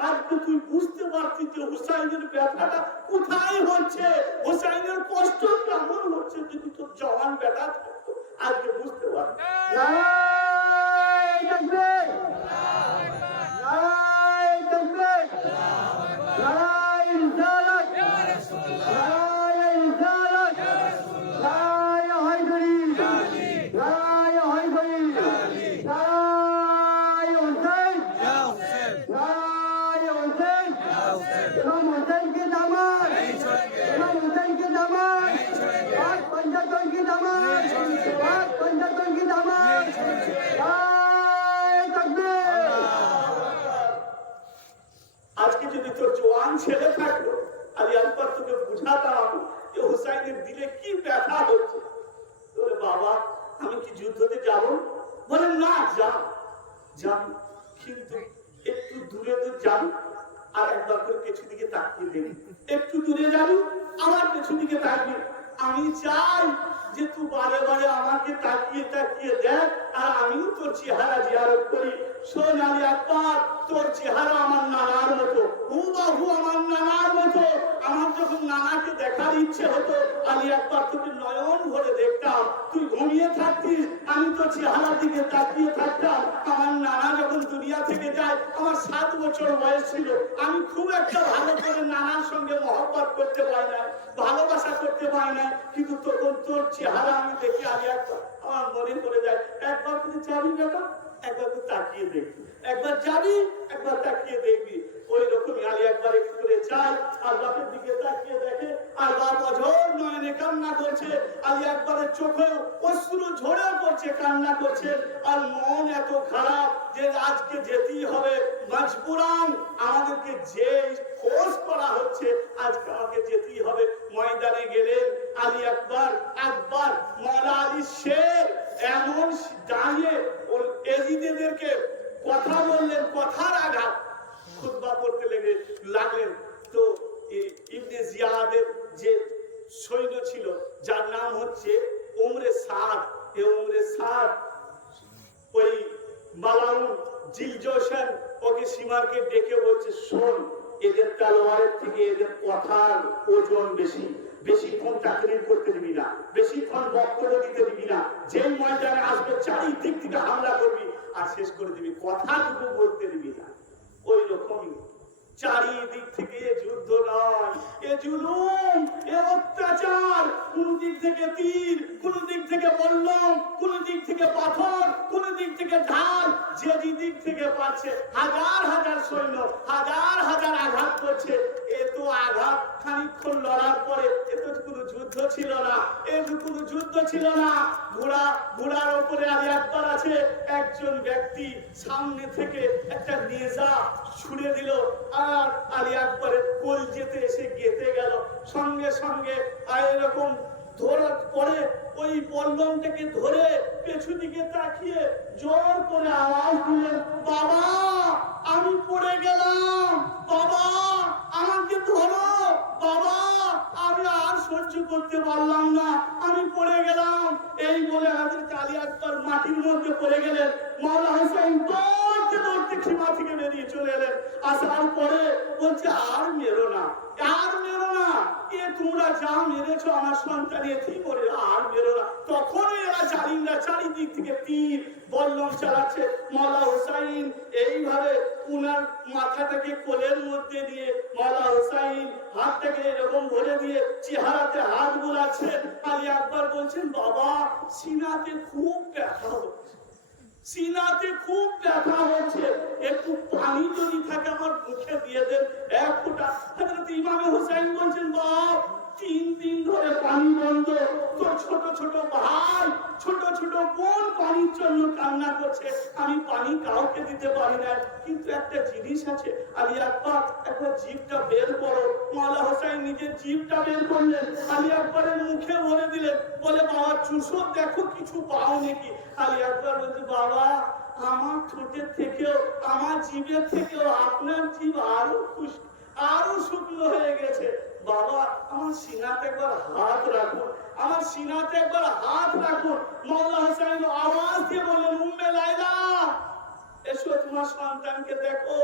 আজকে তুই বুঝতে পারতিস যে হুসাইনের ব্যথাটা কোথায় হচ্ছে, হুসাইনের কষ্ট কেমন হচ্ছে। যদি তোর জওয়ান বেটা থাকতো আজকে বুঝতে পারতি। আজকে যদি তোর জওয়ান ছেলে থাকতো আলী আকবর তোকে বুঝাতাম যে হুসাইনের দিলে কি ব্যথা হচ্ছে। তোরে বাবা আমি কি যুদ্ধতে যাব? বলে না যাবি, কিন্তু একটু দূরে তো যাবি, আর একবার করে পেছু দিকে তাকিয়ে দেখবি, একটু দূরে যাবি আমার পেছু দিকে তাকবি। আমি চাই যে তুই বারে বারে আমাকে তাকিয়ে তাকিয়ে দেখ আর আমিও তোর চেহারা জিয়ারত করি। শোন আলী আকবর তোর চেহারা আমার নানার মতো, হুবহু আমার নানার মতো। আমার যখন নানাকে দেখার ইচ্ছে হতো আলী আকবর তোকে নয়ন ভরে দেখতাম, তুই ঘুমিয়ে থাকতিস আমি তোর চেহারার দিকে তাকিয়ে থাকতাম। আমার নানা যখন দুনিয়া থেকে যায় আমার 7 বছর বয়স ছিল, আমি খুব একটা ভালো করে নানার সঙ্গে মহব্বত করতে পারি না, ভালোবাসা করতে পারি না, কিন্তু তখন তোর চেহারা আমি দেখি আলী আকবর আমার মনে পড়ে যায়। একবার তুই যাবি বেটা, একবার তুই তাকিয়ে দেখবি, একবার যাবি একবার তাকিয়ে দেখবি। ওই রকমই আলী আকবর একটু করে যায় আর বাপের দিকে তাকিয়ে দেখে আর বাপ অঝোর নয়নে কান্না করছে, আলী আকবরের চোখেও অশ্রু ঝরে পড়ছে, কান্না করছে। আর মন এত খারাপ যে আজকে যেতেই হবে, মজবুরান আমাদেরকে যে ফোর্স করা হচ্ছে আজকে আমাকে যেতেই হবে। ময়দানে গেলেন আলী আকবর, একবার মাওলা আলী শের এমন দাঁড়িয়ে এজিদেরকে কথা বললেন, কথার আঘাত খুতবা করতে লাগলেন। তো ইবনে জিয়াদের যে সৈন্য ছিল যার নাম হচ্ছে উমরে সাদ, এই উমরে সাদ ওই মালাউন জিলজোশন ওকে সীমারকে ডেকে বলছে শোন এদের তলোয়ারের থেকে এদের কথার ওজন বেশি, বেশিক্ষণ তাকরীর করতে দিবি না, বেশিক্ষণ বক্তব্য দিতে দিবি না, যেই ময়দানে আসবে চারিদিক থেকে হামলা করবি আর শেষ করে দিবি, কথাটুকু বলতে দিবি না। ওই রকমই চারিদিক থেকে যুদ্ধ নয়, এ জুলুম, এ অত্যাচার, কোন দিক থেকে তীর, কোন দিক থেকে বল্লম, কোন দিক থেকে পাথর, কোন দিক থেকে ঢাল, যে দিক থেকে পাচ্ছে হাজার হাজার সৈন্য হাজার হাজার আঘাত করছে। এ তো আঘাত খানিকক্ষণ লড়ার পরে এ তো কোনো যুদ্ধ ছিল না, এ তো কোনো যুদ্ধ ছিল না। ঘোড়ার উপরে আলী আকবর আছে, একজন ব্যক্তি সামনে থেকে একটা নেজা ছুড়ে দিল আর আলী আকবরের কলজেতে এসে গেঁথে গেল। সঙ্গে সঙ্গে এরকম ধরার পরে ওই বল্লমটাকে ধরে পেছু দিকে তাকিয়ে জোর করে আওয়াজ দিলেন, বাবা আমি পড়ে গেলাম, বাবা আমাকে ধরো, বাবা আমি আর সহ্য করতে পারলাম না, আমি পড়ে গেলাম। এই বলে হযরত আলী আকবর মাটির মধ্যে পড়ে গেলেন। মাওলা হোসেন দৌড়তে দৌড়তে খিমা থেকে বেরিয়ে চলে এলেন। আসার পরে বলছে আর মেরো না, আর মেরো না, এ তোমরা যা মেরেছো আমার সন্তান এটি করে আর মেরো না। তখন এরা জালিমরা চারিদিক থেকে তীর বল্লম চালাচ্ছে। মাওলা হোসেন এইভাবে উনার মাথাটাকে কোলের মধ্যে দিয়ে মাওলা হোসেন হাতটাকে এরকম ভরে দিয়ে চেহারাতে হাত বুলাচ্ছেন। আলী আকবর বলছেন বাবা সিনাতে খুব ব্যথা হচ্ছে, সিনাতে খুব ব্যথা হচ্ছে, একটু পানি যদি থাকে আমার মুখে দিয়ে দেন এক ফোঁটা। হযরত ইমাম হোসেন বলছেন বাপ 3 দিন ধরে পানি বন্ধ, তোর ছোট ছোট ভাই ছোট ছোট বোন পানির জন্য কান্না করছে, আমি পানি কাউকে দিতে পারি না, কিন্তু একটা জিনিস আছে আলী আকবর একবার জিভটা বের করো। মাওলা হোসেন নিজের জিভটা বের করলেন, আলী আকবরের মুখে ভরে দিলেন, বলে বাবা চুষো দেখো কিছু পাও নাকি। আলী আকবর বলছে বাবা আমার ঠোঁটের থেকেও আমার জিভের থেকেও আপনার জিভ আরো শুকনো হয়ে গেছে। বাবা আমার সিনাতে একবার হাত রাখুন, আমার সিনাতে একবার হাত রাখুন। মাওলা হোসেন আওয়াজ দিয়ে বললেন উম্মে লায়লা এসো তোমার সন্তানকে দেখো।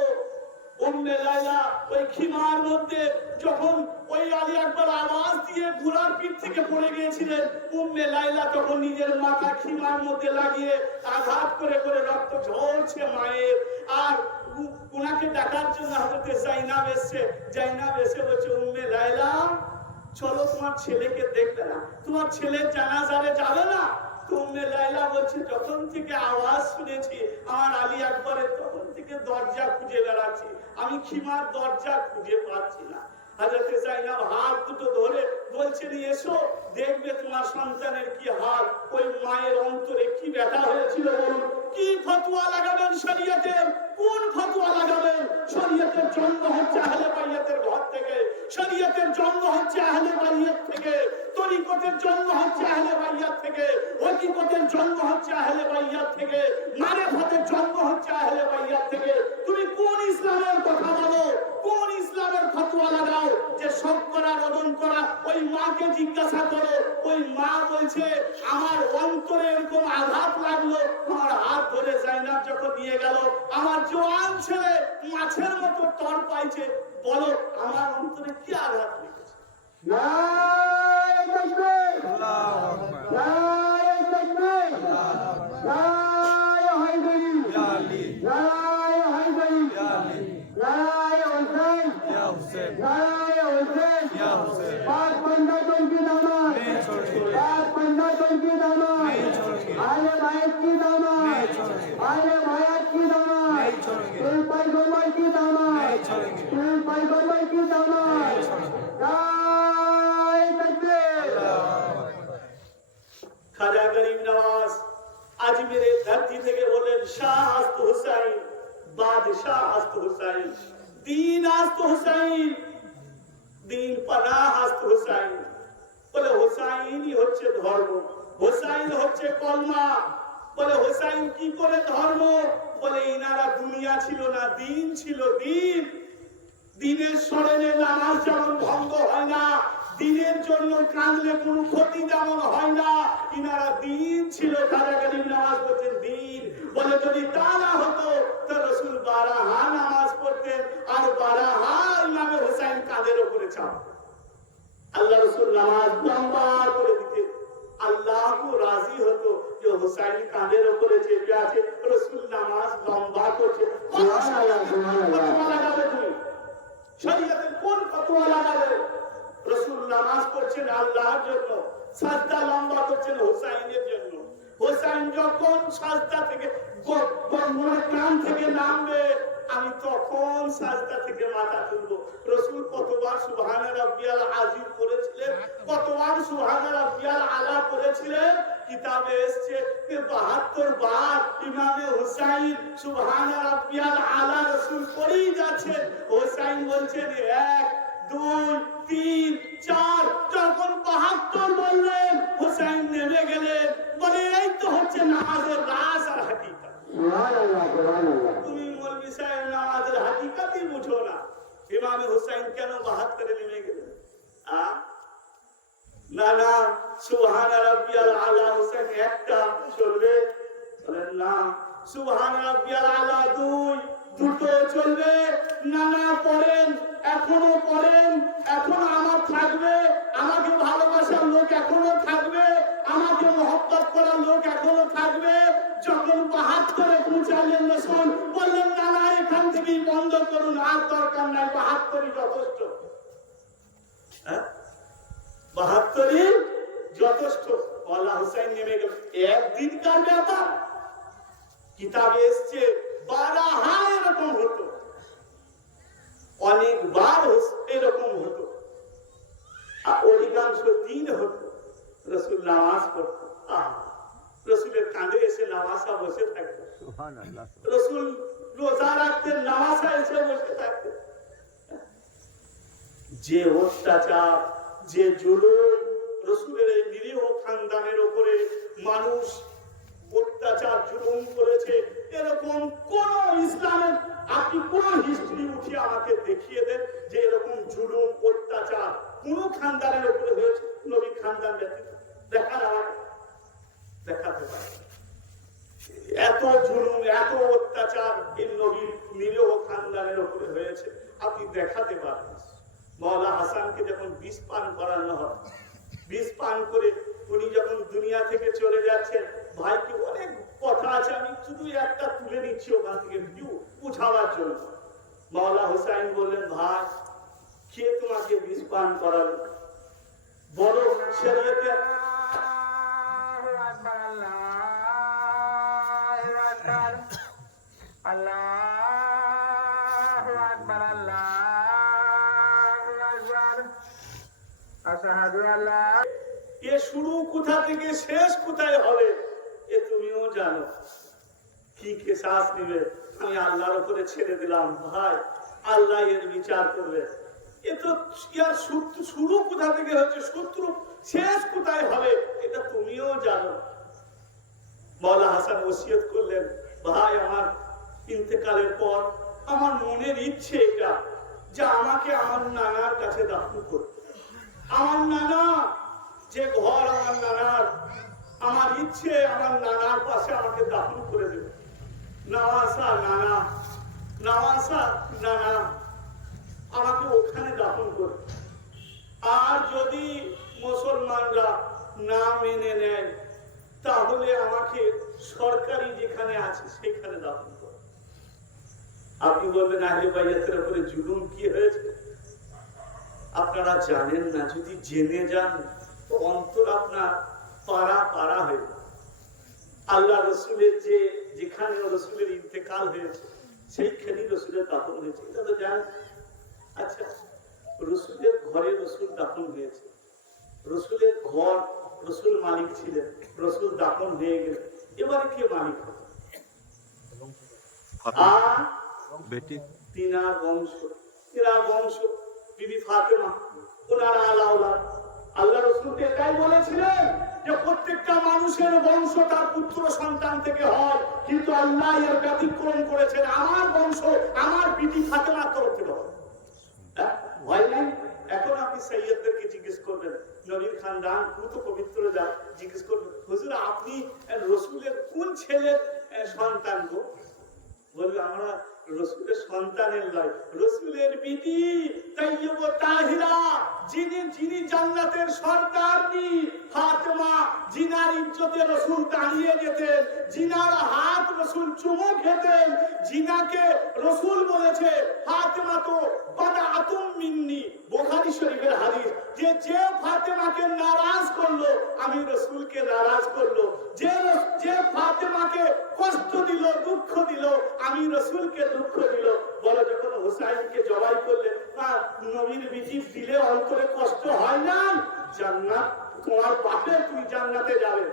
উম্মে লায়লা ওই খিমার মধ্যে যখন ওই আলী আকবর আওয়াজ দিয়ে ঘোড়ার পিঠ থেকে পড়ে গিয়েছিলেন, উম্মে লায়লা তখন নিজের মাথা খিমার মধ্যে লাগিয়ে আঘাত করে করে রক্ত ঝরছে মায়ের। আর উনাকে ডাকার জন্য হযরত জাইনাব এসে, জাইনাব এসে বলছে উম্মে লায়লা চলো তোমার ছেলেকে দেখবে না, তোমার ছেলের জানাজারে যাবে না। উম্মে লায়লা বলছে যখন থেকে আওয়াজ শুনেছি আমার আলী আকবরের তখন থেকে দরজা খুঁজে বেড়াচ্ছি, আমি খিমার দরজা খুঁজে পাচ্ছি না। হযরত জাইনাব হাত দুটো ধরে বলছেন এসো দেখবে তোমার সন্তানের কি হাল। ওই মায়ের অন্তরে কি ব্যথা হয়েছিল বলুন, কি ফতোয়া লাগাবেন শরীয়তের, কোন ফতোয়া লাগাবেন? শরীয়তের জন্ম হচ্ছে আহলে বাইয়াতের ঘর থেকে, শরীয়তের জন্ম হচ্ছে আহলে বাইয়াত থেকে, তরিকতের জন্ম হচ্ছে আহলে বাইয়াত থেকে, হকিকতের জন্ম হচ্ছে আহলে বাইয়াত থেকে, মারিফাতের জন্ম হচ্ছে আহলে বাইয়াত থেকে। তুমি কোন ইসলামের কথা বলো, কোন ইসলামের ফতোয়া লাগাও যে সব করা রদন করা? ওই মাকে জিজ্ঞাসা করো, ওই মা বলছে আমার অন্তরে এরকম আঘাত লাগলো, আমার হাত ধরে জাইনাব যখন নিয়ে গেল আমার জওয়ান ছেলে মাছের মতো তর পাইছে, বলো আমার অন্তরে কি আঘাত লেগেছে? নারে তাকবীর, আল্লাহু আকবার, নারে তাকবীর, নারে হায়দারি, ইয়া আলী, নারে হায়দারি, ইয়া আলী, নারে হোসেন, ইয়া হোসেন, নারে হোসেন, ইয়া হোসেন। পাক पंडितों की दामन नहीं छोड़ेंगे, पाक पंडितों की दामन नहीं छोड़ेंगे, आले बायत की दामन नहीं छोड़ेंगे, आले बायत की दामन नहीं छोड़ेंगे, दिल पैगंबर की दामन नहीं छोड़ेंगे, दिल पैगंबर की दामन नहीं छोड़ेंगे। नारे तकबीर, खाजा गरीब नवाज अजमेर धरती থেকে বলেন শাহ আস্ত হুসাইন, বাদশাহ আস্ত হুসাইন, দীন আস্ত হুসাইন, দিন পানাহ আস্ত হুসাইন। বলে হুসাইনই হচ্ছে ধর্ম, হুসাইন হচ্ছে কলমা। বলে হুসাইন কি করে ধর্ম? বলে ইনারা দুনিয়া ছিল না, দিন ছিল। দিন, দিনের স্মরণে নামাজ যেমন ভঙ্গ হয় না, দিনের জন্য কাঁদলে কোনো ক্ষতি যেমন হয় না, ইনারা দিন ছিল। খাজা গরিব নওয়াজ বলছেন দিন। বলে যদি তা না হতো তো রাসূল 12 নামাজ পড়তেন আর 12 ইমামে হুসাইন কাঁধের উপরে চাপতেন। আল্লাহ রাসূল নামাজ লম্বা করে দিতেন, আল্লাহও রাজি হতো যে হুসাইন কাঁধের উপরে চেপে আছে, রাসূল নামাজ লম্বা করছে। সুবহানাল্লাহ, সুবহানাল্লাহ। তুমি শরীয়তের কোন ফতোয়া লাগাবে? রাসূল নামাজ পড়ছেন আল্লাহর জন্য, সাজদা লম্বা করছেন হুসাইনের জন্য। হুসাইন যখন সাজদা থেকে কান থেকে নামবে আমি তখন সাজদা থেকে মাথা তুলবো। রাসূল কতবার সুবহান রাব্বিয়াল আযীম করেছিলেন, কতবার সুবহান রাব্বিয়াল আলা করেছিলেন। কিতাবে এসেছে 72 বার ইমামে হুসাইন সুবহান রাব্বিয়াল আলা রাসূল পড়েই যাচ্ছেন। হুসাইন বলছেন 1 2 3 4, যখন 72 বললেন হুসাইন নেমে গেলেন। বলে এই তো হচ্ছে নামাজের রাজ আর হাকিকত। সুবহানাল্লাহ, সুবহানাল্লাহ। তুমি মৌলভী সাহেব নামাজের হাকিকতই বুঝো না। ইমামে হুসাইন কেন 72 নেমে গেলেন? না না সুবহান রাব্বিয়াল আলা হোসেন একটা চলবে, বলেন না সুবহান রাব্বিয়াল আলা দুটো চলবে, না না পড়েন, এখনো পড়েন, এখনো আমার থাকবে, আমাকে ভালোবাসার লোক এখনো থাকবে, আমাকে মহব্বত করার লোক এখনো থাকবে। যখন ৭২ পৌঁছালেন রসুল বললেন না না এখান থেকেই বন্ধ করুন, আর দরকার নাই, ৭২ যথেষ্ট। ৭২ যথেষ্ট। আল্লাহ হুসাইন নেমে গেল, একদিনকার ব্যাপার। কিতাবে এসছে ১২ এরকম হতো, অনেকবার এরকম হতো, আর অধিকাংশ দিন হতো। রসুল নামাজ পড়তো, রসুলের কাঁধে এসে নামাজা বসে থাকতো, রসুল রোজা রাখতেন, নামাজা এসে বসে থাকতেন। যে অত্যাচার, যে জুলুম রসুলের এই নিরীহ খানদানের উপরে মানুষ অত্যাচার জুলুম করেছে, এরকম কোন ইসলামের আপনি কোন হিস্ট্রি উঠিয়ে আমাকে দেখিয়ে দেন যে এরকম জুলুম অত্যাচার কোন খানদানের উপরে হয়েছে? নবী খানদান ব্যতীত দেখান, আমাকে দেখাতে পারে এত জুলুম এত অত্যাচার এই নবীর নিরীহ খানদানের উপরে হয়েছে? আপনি দেখাতে পারেন? মওলা হাসানকে যখন বিষ পান করানো হয়, বিষ পান করে উনি যখন দুনিয়া থেকে চলে যাচ্ছেন, ভাইকে অনেক কথা আছে, আমি শুধু একটা তুলে নিচ্ছি ওখান থেকে বুঝাবার জন্য। মওলা হুসাইন বললেন, ভাই কে তোমাকে বিষ পান করালো? বড় শরীয়তে এ শুরু কোথা থেকে শেষ কোথায় হবে এ তুমিও জানো। কি কেসাস নিবে আমি আল্লাহর উপরে ছেড়ে দিলাম, ভাই আল্লাহ এর বিচার করবে। এ তো ইয়ার শুরু কোথা থেকে হচ্ছে, শত্রু শেষ কোথায় হবে এটা তুমিও জানো। মওলা হাসান ওসিয়ত করলেন, ভাই আমার ইন্তেকালের পর আমার মনের ইচ্ছে এটা যে আমাকে আমার নানার কাছে দাফন করতে। আমার নানা যে ঘর আমার নানার, আমার ইচ্ছে আমার নানার পাশে আমাকে দাফন করে দেবে। নওয়াসা নানা, নওয়াসা নানা আমাকে ওখানে দাফন করে। আর যদি মুসলমানরা না মেনে নেয় তাহলে আমাকে সরকারি যেখানে আছে সেখানে দাফন করে। আপনি বলবেন আহলে বাইয়াতের উপরে জুলুম কি হয়েছে? আপনারা জানেন না, যদি জেনে যান তো অন্তর আপনার পাড়া পাড়া হয়ে যাবে। আল্লাহ রসুলের যেখানে রসুলের ইন্তেকাল হয়েছে সেইখানেই রসুলের দাফন হয়েছে, এটা তো জানেন। আচ্ছা, রসুলের ঘরে রসুল দাফন হয়েছে, রসুলের ঘর রসুল মালিক ছিলেন, রসুল দাফন হয়ে গেলেন, এবারে কে মালিক হবে? আর তিনার বংশ বিবি ফাতেমা, ওনারা আলাউলাদ। আল্লাহ রাসূল এটাই বলেছিলেন যে প্রত্যেকটা মানুষের বংশ তার পুত্র সন্তান থেকে হয়, কিন্তু আল্লাহ এর ব্যতিক্রম করেছেন, আমার বংশ আমার বিবি ফাতেমার তরফ থেকে হয়। ভয় নাই? এখন আপনি সৈয়দদেরকে জিজ্ঞেস করবেন, নবীর খানদান পুত পবিত্র যা জিজ্ঞেস করবেন, হুজুর আপনি রাসূলের কোন ছেলের সন্তান গো? বলবে আমরা রাসূলের সন্তানের নয়, রাসূলের বিবি তাইয়্যিবা তাহিরা, যিনি জান্নাতের সরদারনি ফাতেমা, জিনার ইজ্জতে রাসূল দাঁড়িয়ে যেতেন, জিনার হাত রাসূল চুমু খেতেন, জিনাকে রাসূল বলেছে ফাতেমা তো বাদাআতুম মিন্নি, বুখারী শরীফের হাদিস, যে ফাতেমাকে নারাজ করলো আমি রাসূলকে নারাজ করলো, যে ফাতেমাকে কষ্ট দিল দুঃখ দিল আমি রাসূলকে দুঃখ দিল। বলে যখন হুসাইনকে জবাই করলেন, নবীর বিজি দিলে অন্তরে কষ্ট হয় না? জান্নাত তোমার বাপের, তুই জান্নাতে যাবে।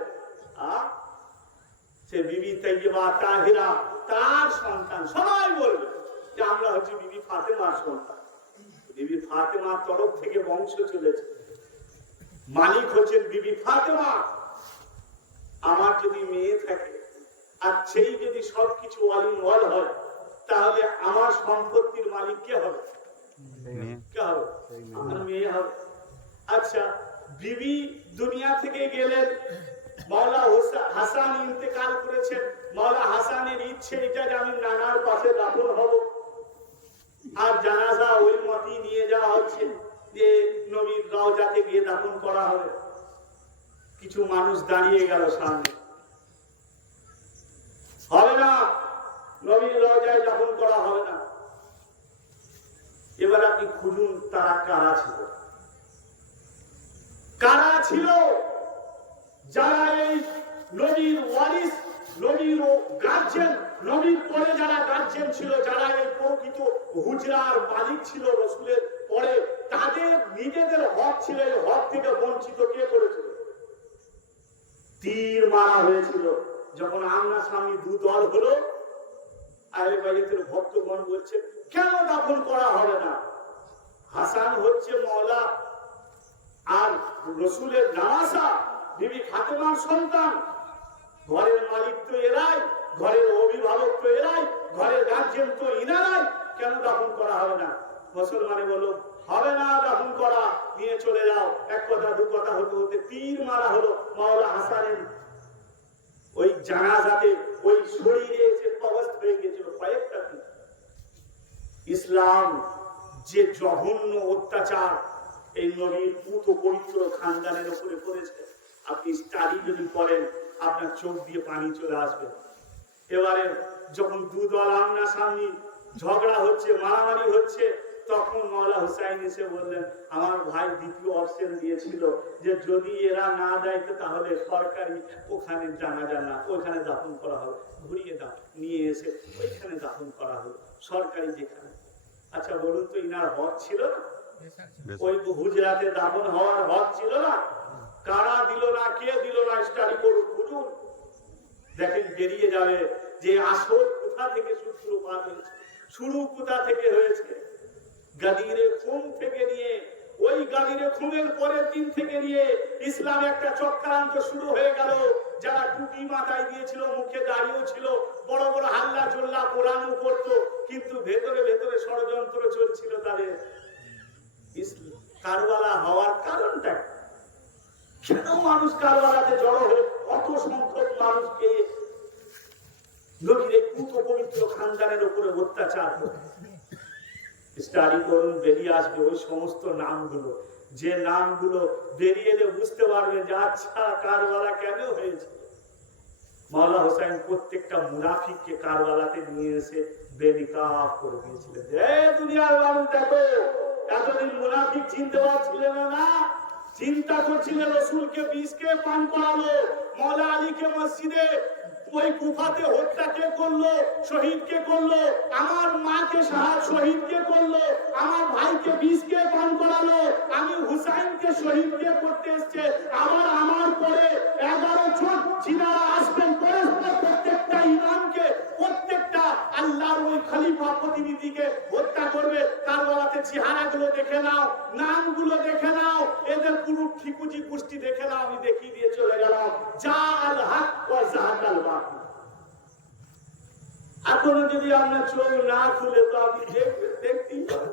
সে বিবি তাইয়্যিবা তাহিরা তার সন্তান, সবাই বলবে যে আমরা হচ্ছে বিবি ফাতেমার সন্তান। বিবি ফাতেমার তরফ থেকে বংশ চলেছে, মালিক হচ্ছেন বিবি ফাতেমা। আমার যদি মেয়ে থাকে আর সেই যদি সবকিছু ওয়ালিন ওয়াল হয়, তাহলে আমার সম্পত্তির মালিক কে হবে? কে হবে? আমার মেয়ে হবে। আচ্ছা, বিবি দুনিয়া থেকে গেলেন, মাওলা হাসান ইন্তেকাল করেছেন। মাওলা হাসানের ইচ্ছে এটা যে আমি নানার পাশে দাফন হব, আর জানাজা ওই মতই নিয়ে যাওয়া হচ্ছে যে নবীর রওজাতে গিয়ে দাফন করা হবে। কিছু মানুষ দাঁড়িয়ে গেল সামনে, হবে না, নবীর রওজায় দাফন করা হবে না। এবার আপনি খুঁজুন তারা কারা ছিল, কারা ছিল যারা এই নবীর ওয়ারিস, নবীর গার্জিয়ান, নবীর পরে যারা গার্জিয়ান ছিল, যারা এই প্রকৃত হুজরার মালিক ছিল রসুলের পরে, তাদের নিজেদের হক ছিল, এই হক থেকে বঞ্চিত কে করেছিল? তীর মারা হয়েছিল। যখন আম্না স্বামী দু দল হলো, আহলে বাইতের ভক্তগণ বলছে কেন দাফন করা হবে না? হাসান হচ্ছে মওলা আর রসুলের নামাসা, বিবি ফাতেমার সন্তান, ঘরের মালিক তো এরাই, ঘরের অভিভাবক তো এরাই, ঘরের গার্জিয়ান তো ইনারাই, কেন দাফন করা হবে না? মুসলমানে বলল হবে না দাফন করা, নিয়ে চলে যাও। এক কথা দু কথা হতে হতে তীর মারা হলো মাওলা হাসানের ওই জানাজাতে, ওই শরীরে এসে অবস্থা হয়ে গেছিল কয়েকটা তীর। ইসলাম যে জঘন্য অত্যাচার এই নবীর পুত পবিত্র খানদানের উপরে করেছে, আপনি স্টাডি যদি করেন আপনার চোখ দিয়ে পানি চলে আসবে। এবারে যখন দুদল আমনা সামনি ঝগড়া হচ্ছে, মারামারি হচ্ছে, তখন মাওলা হুসাইন এসে বললেন আমার ভাই দ্বিতীয় অপশন দিয়েছিল যে যদি এরা না দেয় তো তাহলে সরকারি ওখানে জানাজা না, ওইখানে দাফন করা হবে, ঘুরিয়ে দাও, নিয়ে এসে ওইখানে দাফন করা হবে, সরকারি যেখানে। আচ্ছা বলুন তো, ইনার হক ছিল না? ওই হুজরাতে দাফন হওয়ার হক ছিল না? কারা দিল না, কে দিল না? স্টাডি করুন, বুঝুন, দেখেন বেরিয়ে যাবে যে আসল কোথা থেকে সূত্রপাত হয়েছে, শুরু কোথা থেকে হয়েছে। গাদিরে খুন থেকে নিয়ে, ওই গাদিরে খুনের পরের দিন থেকে নিয়ে ইসলাম একটা চক্রান্ত শুরু হয়ে গেল। যারা টুপি মাথায় দিয়েছিল, মুখে দাঁড়িয়েও ছিল, বড় বড় হাল্লা চল্লা কোরআনও করতো, কিন্তু ভেতরে ভেতরে ষড়যন্ত্র চলছিল তাদের। কারবালা হওয়ার কারণটা কেন? মানুষ কারবালাতে জড়ো হয়ে অত সংখ্যক মানুষকে নবীর পুত পবিত্র খানদানের উপরে অত্যাচার করে। স্টাডি করুন, বেরিয়ে আসবে ওই সমস্ত নামগুলো, যে নামগুলো বেরিয়ে এলে বুঝতে পারবে যে আচ্ছা কারবালা কেন হয়েছে। মাওলা হোসেন প্রত্যেকটা মুনাফিককে কারবালাতে নিয়ে এসে বেনিকাব করে দিয়েছিলেন। দুনিয়ার মানুষ দেখো, এতদিন মুনাফিক চিনতে পারছিলেন না, চিন্তা করছিলেন রসুলকে বিষকে পান করালো, মাওলা আলীকে মসজিদে ওই কুফাতে হত্যা কে করলো, শহীদ কে করলো, আমার মাকে শহীদ কে করলো, আমার ভাইকে বিষকে পান করালো, আমি হুসাইনকে শহীদ কে করতে এসছে, আবার আমার পরে 11 জন যিনারা আসবেন পরস্পর প্রত্যেকটা ইমামকে, প্রত্যেকটা আল্লাহর ওই খলিফা প্রতিনিধিকে হত্যা করবে। কারবালাতে চেহারাগুলো দেখে নাও, নামগুলো দেখে নাও, এদের পুরো ঠিকুজি গোষ্ঠী দেখে নাও। আমি দেখিয়ে দিয়ে চলে গেলাম, যা আল হক ওয়া যাহাকাল বাতিল। এখনো যদি আপনার চোখ না খুলে তো আপনি দেখতেই পারেন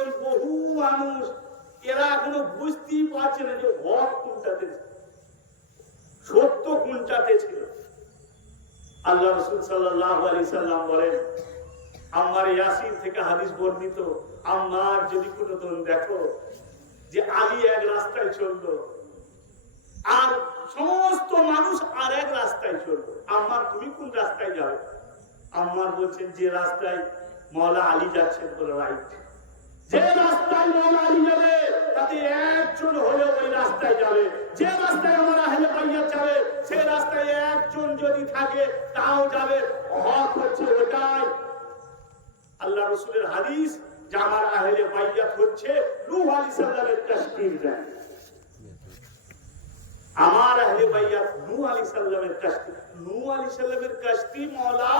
ওই বহু মানুষ, এরা এখনো বুঝতেই পারছে না যে হক কোনটাতে, সত্য কোনটাতে ছিল। আল্লাহ রাসূল সাল্লাল্লাহু আলাইহি সাল্লাম বলেন, আম্মার ইয়াসির থেকে হাদিস বর্ণিত, আম্মার যদি কোনদিন দেখো যে আলী এক রাস্তায় চললো আর সমস্ত মানুষ আর এক রাস্তায় চললো, আম্মার তুমি কোন রাস্তায় যাবে? আম্মার বলছেন যে রাস্তায় মাওলা আলী যাচ্ছেন, বলে রাইট। যে রাস্তায় মাওলা আলী যাবে তাতে একজন হলেও ওই রাস্তায় যাবে। যে রাস্তায় আমার আহলে বাইয়াত যাবে সেই রাস্তায় একজন যদি থাকে তাও যাবে। হক হচ্ছে ওটাই। আল্লাহ রাসূলের হাদিস যে আমার আহলে বাইয়াত হচ্ছে নূহ আলাইহিস সালামের কাশফির যায়। আমার আহলে বাইয়াত নূহ আলাইহিস সালামের কাশফি, নূহ আলাইহিস সালামের কাশফি মাওলা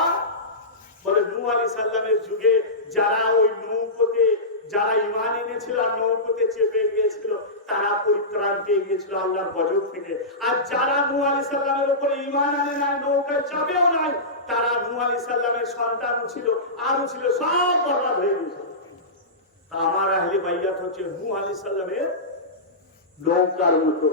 বলে নূহ আলাইহিস সালামের যুগে যারা ওই নৌকোতে যারা ঈমান এনেছিল আর নৌকোতে চেপে গিয়েছিল তারা পরিত্রাণ পেয়ে গিয়েছিল আল্লাহর গজব থেকে। আর যারা নূহ আলাইহিস সালামের উপরে ঈমান আনে নাই, নৌকায় চাপেও নাই, তারা নূহ আলাইহিস সালামের সন্তানও ছিল, আরো ছিল, সব বরবাদ হয়ে গেছে। আমার আহলে বাইয়াত হচ্ছে নূহ আলাইহিস সালামের নৌকার মতো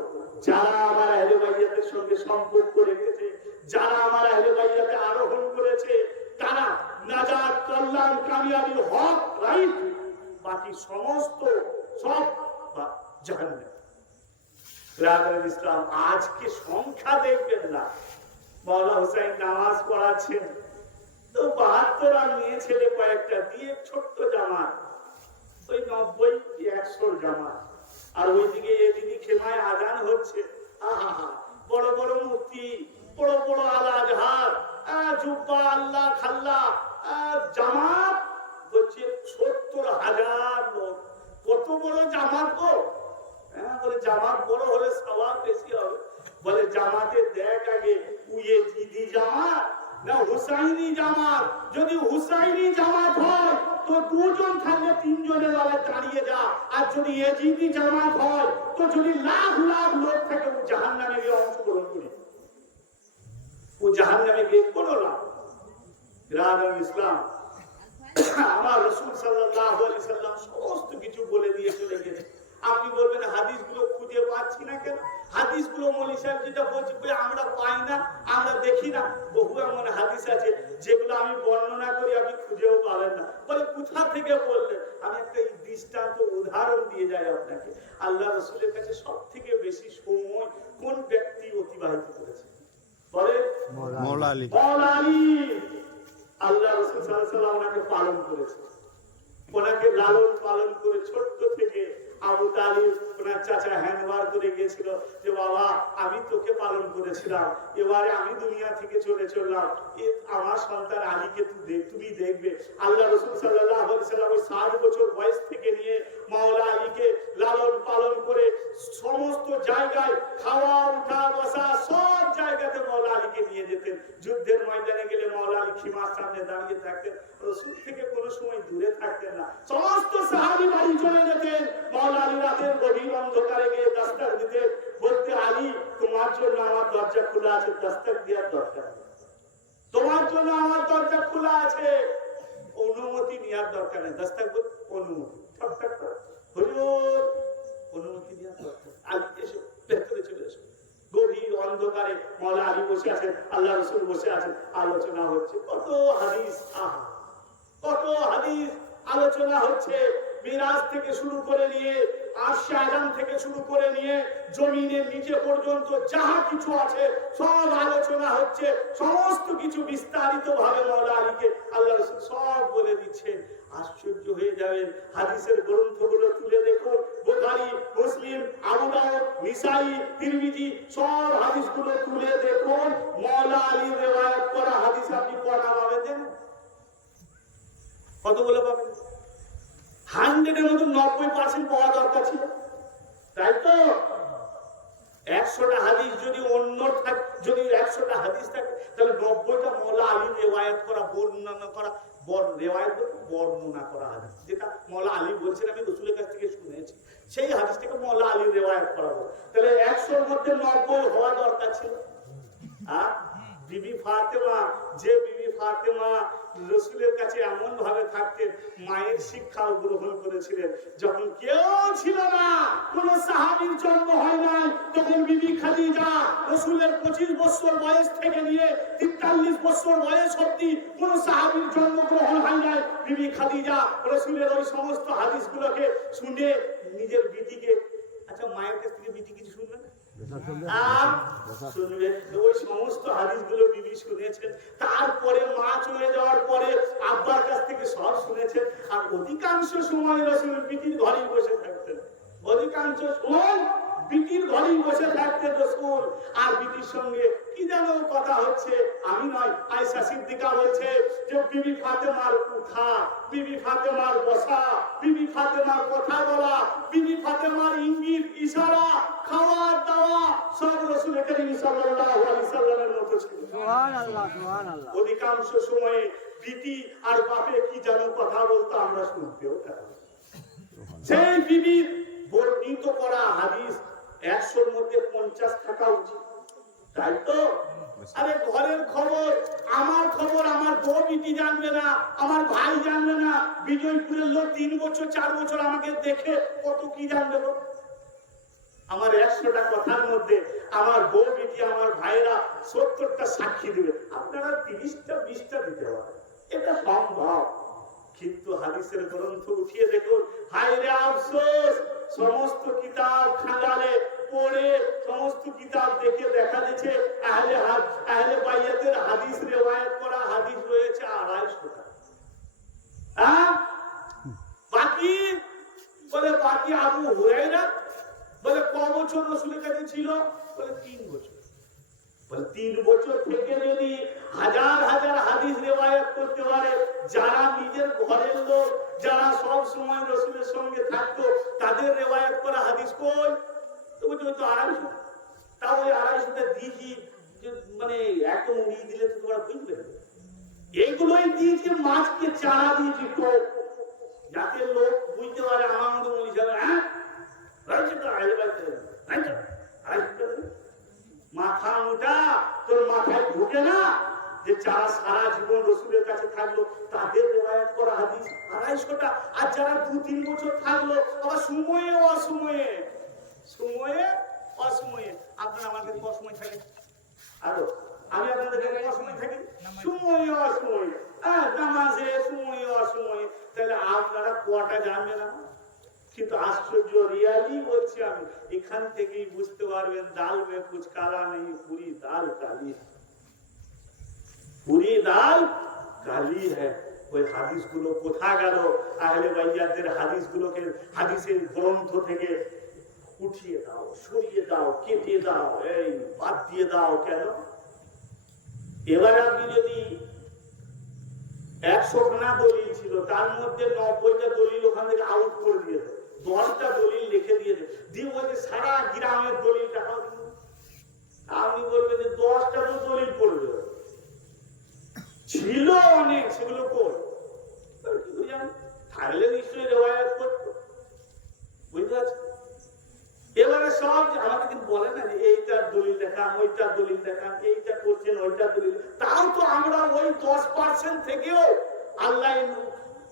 যারা আমার আহলে বাইয়াতের সঙ্গে সম্পর্ক রেখেছে, যারা আমার আহলে বাইয়াতে আরোহণ করেছে, তারা নাজাত, কল্যাণ, কামিয়াবি, হক, রাইট, বাকি সমস্ত সব জাহান্নাম। ব্রাদার ইসলাম, আজকে সংখ্যা দেখবেন না। মাওলানা হুসাইন নামাজ পড়াচ্ছেন তো 72 আর মেয়ে ছেলে কয়েকটা দিয়ে ছোট্ট জামাত, ওই 90-100 জামাত, আর ওইদিকে এদিকে খেমায় আজান হচ্ছে। আহা, বড় বড় মুফতি, বড় বড় আল আজহার, জুব্বা, আল্লাহ খাল্লা, জামাত হচ্ছে 70,000 লোক। কত বড় জামাত গো! বলে জামাত বড় হলে সওয়াব বেশি হবে। বলে জামাতে দেখ আগে ইয়াজিদি জামাত না হুসাইনি জামাত। যদি হুসাইনি জামাত হয় তো দুজন থাকলে তিনজনের বেলায় দাঁড়িয়ে যা, আর যদি ইয়াজিদি জামাত হয় তো যদি লাখ লাখ লোক থাকে ও জাহান্নামে গিয়ে অংশগ্রহণ করে, ও জাহান্নামে গিয়ে কোনো লাভ। ব্রাদার ইসলাম, আমার রাসূল সাল্লাল্লাহু আলাইহি সাল্লাম সমস্ত কিছু বলে দিয়ে চলে গেছে। আপনি বলবেন হাদিসগুলো খুঁজে পাচ্ছি না কেন? হাদিসগুলো মৌলভী সাহেব যেটা বলছে আমরা পাই না, আমরা দেখি না। বহু এমন হাদিস আছে যেগুলো আমি বর্ণনা করি আপনি খুঁজেও পাবেন না। বলে কোথা থেকে বললেন? আমি একটা দৃষ্টান্ত উদাহরণ দিয়ে যাই আপনাকে। আল্লাহ রাসূলের কাছে সব থেকে বেশি সময় কোন ব্যক্তি অতিবাহিত করেছে? বলে মাওলা আলী। মাওলা আলী। আল্লাহ রাসূল সাল্লাল্লাহু আলাইহি ওয়াসাল্লাম ওনাকে পালন করেছে, ওনাকে লালন পালন করে ছোট্ট থেকে আবু তালিব ওনার চাচা হ্যান্ডওভার করে গিয়েছিল যে বাবা আমি তোকে পালন করেছিলাম, এবারে আমি দুনিয়া থেকে চলে চললাম, আমার সন্তান আলীকে তুমি দেখবে। আল্লাহ রাসূল সাল্লাল্লাহু আলাইহি সাল্লাম 7 বছর বয়স থেকে নিয়ে মাওলা আলীকে লালন পালন করে সমস্ত জায়গায় খাওয়া উঠা বসা সব জায়গাতে মাওলা আলীকে নিয়ে যেতেন। যুদ্ধের ময়দানে গেলে মাওলা আলী খিমার সামনে দাঁড়িয়ে থাকতেন, রাসূল থেকে কোনো সময় দূরে থাকতেন না। সমস্ত সাহাবী বাড়ি চলে যেতেন, মাওলা আলী রাতের গভীর অন্ধকারে গিয়ে দস্তক দিতেন, বলতে আলী তোমার জন্য আমার দরজা খোলা আছে, দস্তক দেওয়ার দরকার নেই, তোমার জন্য আমার দরজা খোলা আছে, অনুমতি নেওয়ার দরকার নেই। দস্তক বল অনুমতি, ঠক ঠক ঠক হুজুর অনুমতি নেওয়ার দরকার। আলী এসো, ভেতরে চলে এসো। গভীর অন্ধকারে মাওলা আলী বসে আছেন, আল্লাহ রাসূল বসে আছেন, আলোচনা হচ্ছে। কত হাদিস, আহা কত হাদিস আলোচনা হচ্ছে। মিরাজ থেকে শুরু করে নিয়ে আরশে আযম থেকে শুরু করে নিয়ে জমিনের নিচে পর্যন্ত যাহা কিছু আছে সব আলোচনা হচ্ছে। সমস্ত কিছু বিস্তারিত ভাবে মাওলা আলীকে আল্লাহ রাসূল সব বলে দিচ্ছেন। আশ্চর্য হয়ে যাবেন। হাদিসের গ্রন্থগুলো তুলে দেখুন, বুখারী, মুসলিম, আবু দাউদ, নিসাই, তিরমিজি সব হাদিসগুলো তুলে দেখুন। মাওলা আলী riwayat করা হাদিস আপনি কয়টা পাবেন? কতগুলো পাবেন? 100 এর মধ্যে 90% পাওয়া দরকার ছিল, তাই তো? 100টা হাদিস যদি অন্য থাকে, যদি 100টা হাদিস থাকে তাহলে 90টা মাওলা আলী riwayat করা, বর্ণনা করা, বর্ণনা করা হাদিস, যেটা মাওলা আলী বলছেন আমি রাসূলের কাছ থেকে শুনেছি, সেই হাদিসটাকে মাওলা আলী riwayat করা হবে। তাহলে 100 এর মধ্যে 90 হওয়া দরকার ছিল। বিবি ফাতেমা, যে বিবি ফাতেমা রাসূলের কাছে এমন ভাবে থাকতেন, মায়ের শিক্ষাও গ্রহণ করেছিলেন। যখন কেউ ছিল না, কোন সাহাবীর জন্ম হয় নাই, তখন বিবি খাদিজা রাসূলের 25 বছর বয়স থেকে নিয়ে 43 বছর বয়স অবধি কোন সাহাবীর জন্মগ্রহণ হয় নাই। বিবি খাদিজা রাসূলের ওই সমস্ত হাদিসগুলোকে শুনে নিজের বিটিকে, আচ্ছা মায়ের কাছ থেকে বিটি কিছু শুনবে না? শুনবে। ওই সমস্ত হাদিসগুলো বিবি শুনেছেন। তারপরে মা চলে যাওয়ার পরে আব্বার কাছ থেকে সব শুনেছেন। আর অধিকাংশ সময় রাসূল বিটির ঘরেই বসে থাকতেন, অধিকাংশ সময় বিটির ঘরেই বসে থাকতেন রাসূল। আর বিটির সঙ্গে কি যেন কথা হচ্ছে, আমি নয়, আয়েশা সিদ্দিকা বলছে যে বিবি ফাতেমার উঠা, বিবি ফাতেমার বসা, বিবি ফাতেমার কথা বলা, বিবি ফাতেমার ইঙ্গিত ইশারা, খাওয়া দাওয়া সব রাসূল করিম সাল্লাল্লাহু আলাইহি সাল্লামের মতো ছিল। সুবহানাল্লাহ, সুবহানাল্লাহ। অধিকাংশ সময়ে বিটি আর বাপে কি যেন কথা বলতো, আমরা শুনতেও পেতাম। সেই বিবির বর্ণিত করা হাদিস 100-র মধ্যে 50 থাকা উচিত, তাই তো? আরে ঘরের খবর, আমার খবর আমার বউ বিটি জানবে না, আমার ভাই জানবে না, বিজয়পুরের লোক 3 বছর 4 বছর আমাকে দেখে কত কি জানবে। আমার 100টা কথার মধ্যে আমার বউ বেটি আমার ভাইরা 70টা সাক্ষী দিবে, আপনারা 30টা 20টা দিতে পারেন, এটা সম্ভব। কিন্তু হাদিসের গ্রন্থ উঠিয়ে দেখুন, হায় রে আফসোস, সমস্ত কিতাব খাঙ্গালে পড়ে সমস্ত কিতাব দেখে দেখা যাচ্ছে আহলে বাইয়াতের হাদিস রিওয়ায়াত করা হাদিস রয়েছে 250টা। বাকি বলে বাকি আবু হুরায়রা বলে ক বছর রাসূলের কাছে ছিল, বলে 3 বছর। বলে 3 বছর থেকে যদি হাজার হাজার হাদিস রিওয়ায়াত করতে পারে, যারা নিজের ঘরের লোক, যারা সব সময় রাসূলের সঙ্গে থাকতো, তাদের রিওয়ায়াত করা হাদিস কই? তো বলছে ওই তো 250। তাও ওই 250টা দিয়েছি, মানে এত উড়িয়ে দিলে তো তোমরা বুঝবে। এইগুলোই দিয়েছি, মাছকে চারা দিয়েছি তো, যাতে লোক বুঝতে পারে আমার মতো হিসাবে, হ্যাঁ মাথা মোটা, তোর মাথায় ঢুকে না যে যারা সারা জীবন রাসূলের কাছে থাকলো তাদের রিওয়ায়াত করা হাদিস 250টা, আর যারা 2-3 বছর থাকলো আবার সময়ে অসময়ে আপনারা আমাদের অসময় থাকে, আরো আমি আপনাদের অসময় থাকি, সময়ে অসময়ে, নামাজে সময়ে অসময়ে, তাহলে আপনারা কটা জানবেন না? কিন্তু আশ্চর্য রিয়ালি বলছি আমি, এখান থেকেই বুঝতে পারবেন দাল মে কুছ কালা নেই, পুরি দাল কালি, পুরি দাল কালি হ্যায়। ওই হাদিসগুলো কোথা গেল? আহলে বাইয়াতের হাদিসগুলোকে হাদিসের গ্রন্থ থেকে উঠিয়ে দাও, সরিয়ে দাও, কেটে দাও, এই বাদ দিয়ে দাও। কেন? এবার আপনি যদি 100খানা দলিল ছিল, তার মধ্যে 90টা দলিল ওখান থেকে আউট করে দিয়ে দেয়, 10টা দলিল লিখে দিয়ে দেয়, দিয়ে বলছে সারা গ্রামের দলিল দেখাও। আপনি বলবেন যে 10টা তো দলিল পড়বে, ছিল অনেক, সেগুলো কই? থাকলে নিশ্চয়ই রিওয়ায়াত করতো, বুঝতে পারছেন? এবারে সব আমাকে কিন্তু বলে না যে এইটার দলিল দেখান, ওইটার দলিল দেখান, এইটা করছেন, ওইটার দলিল। তাও তো আমরা ওই 10% থেকেও আল্লাহ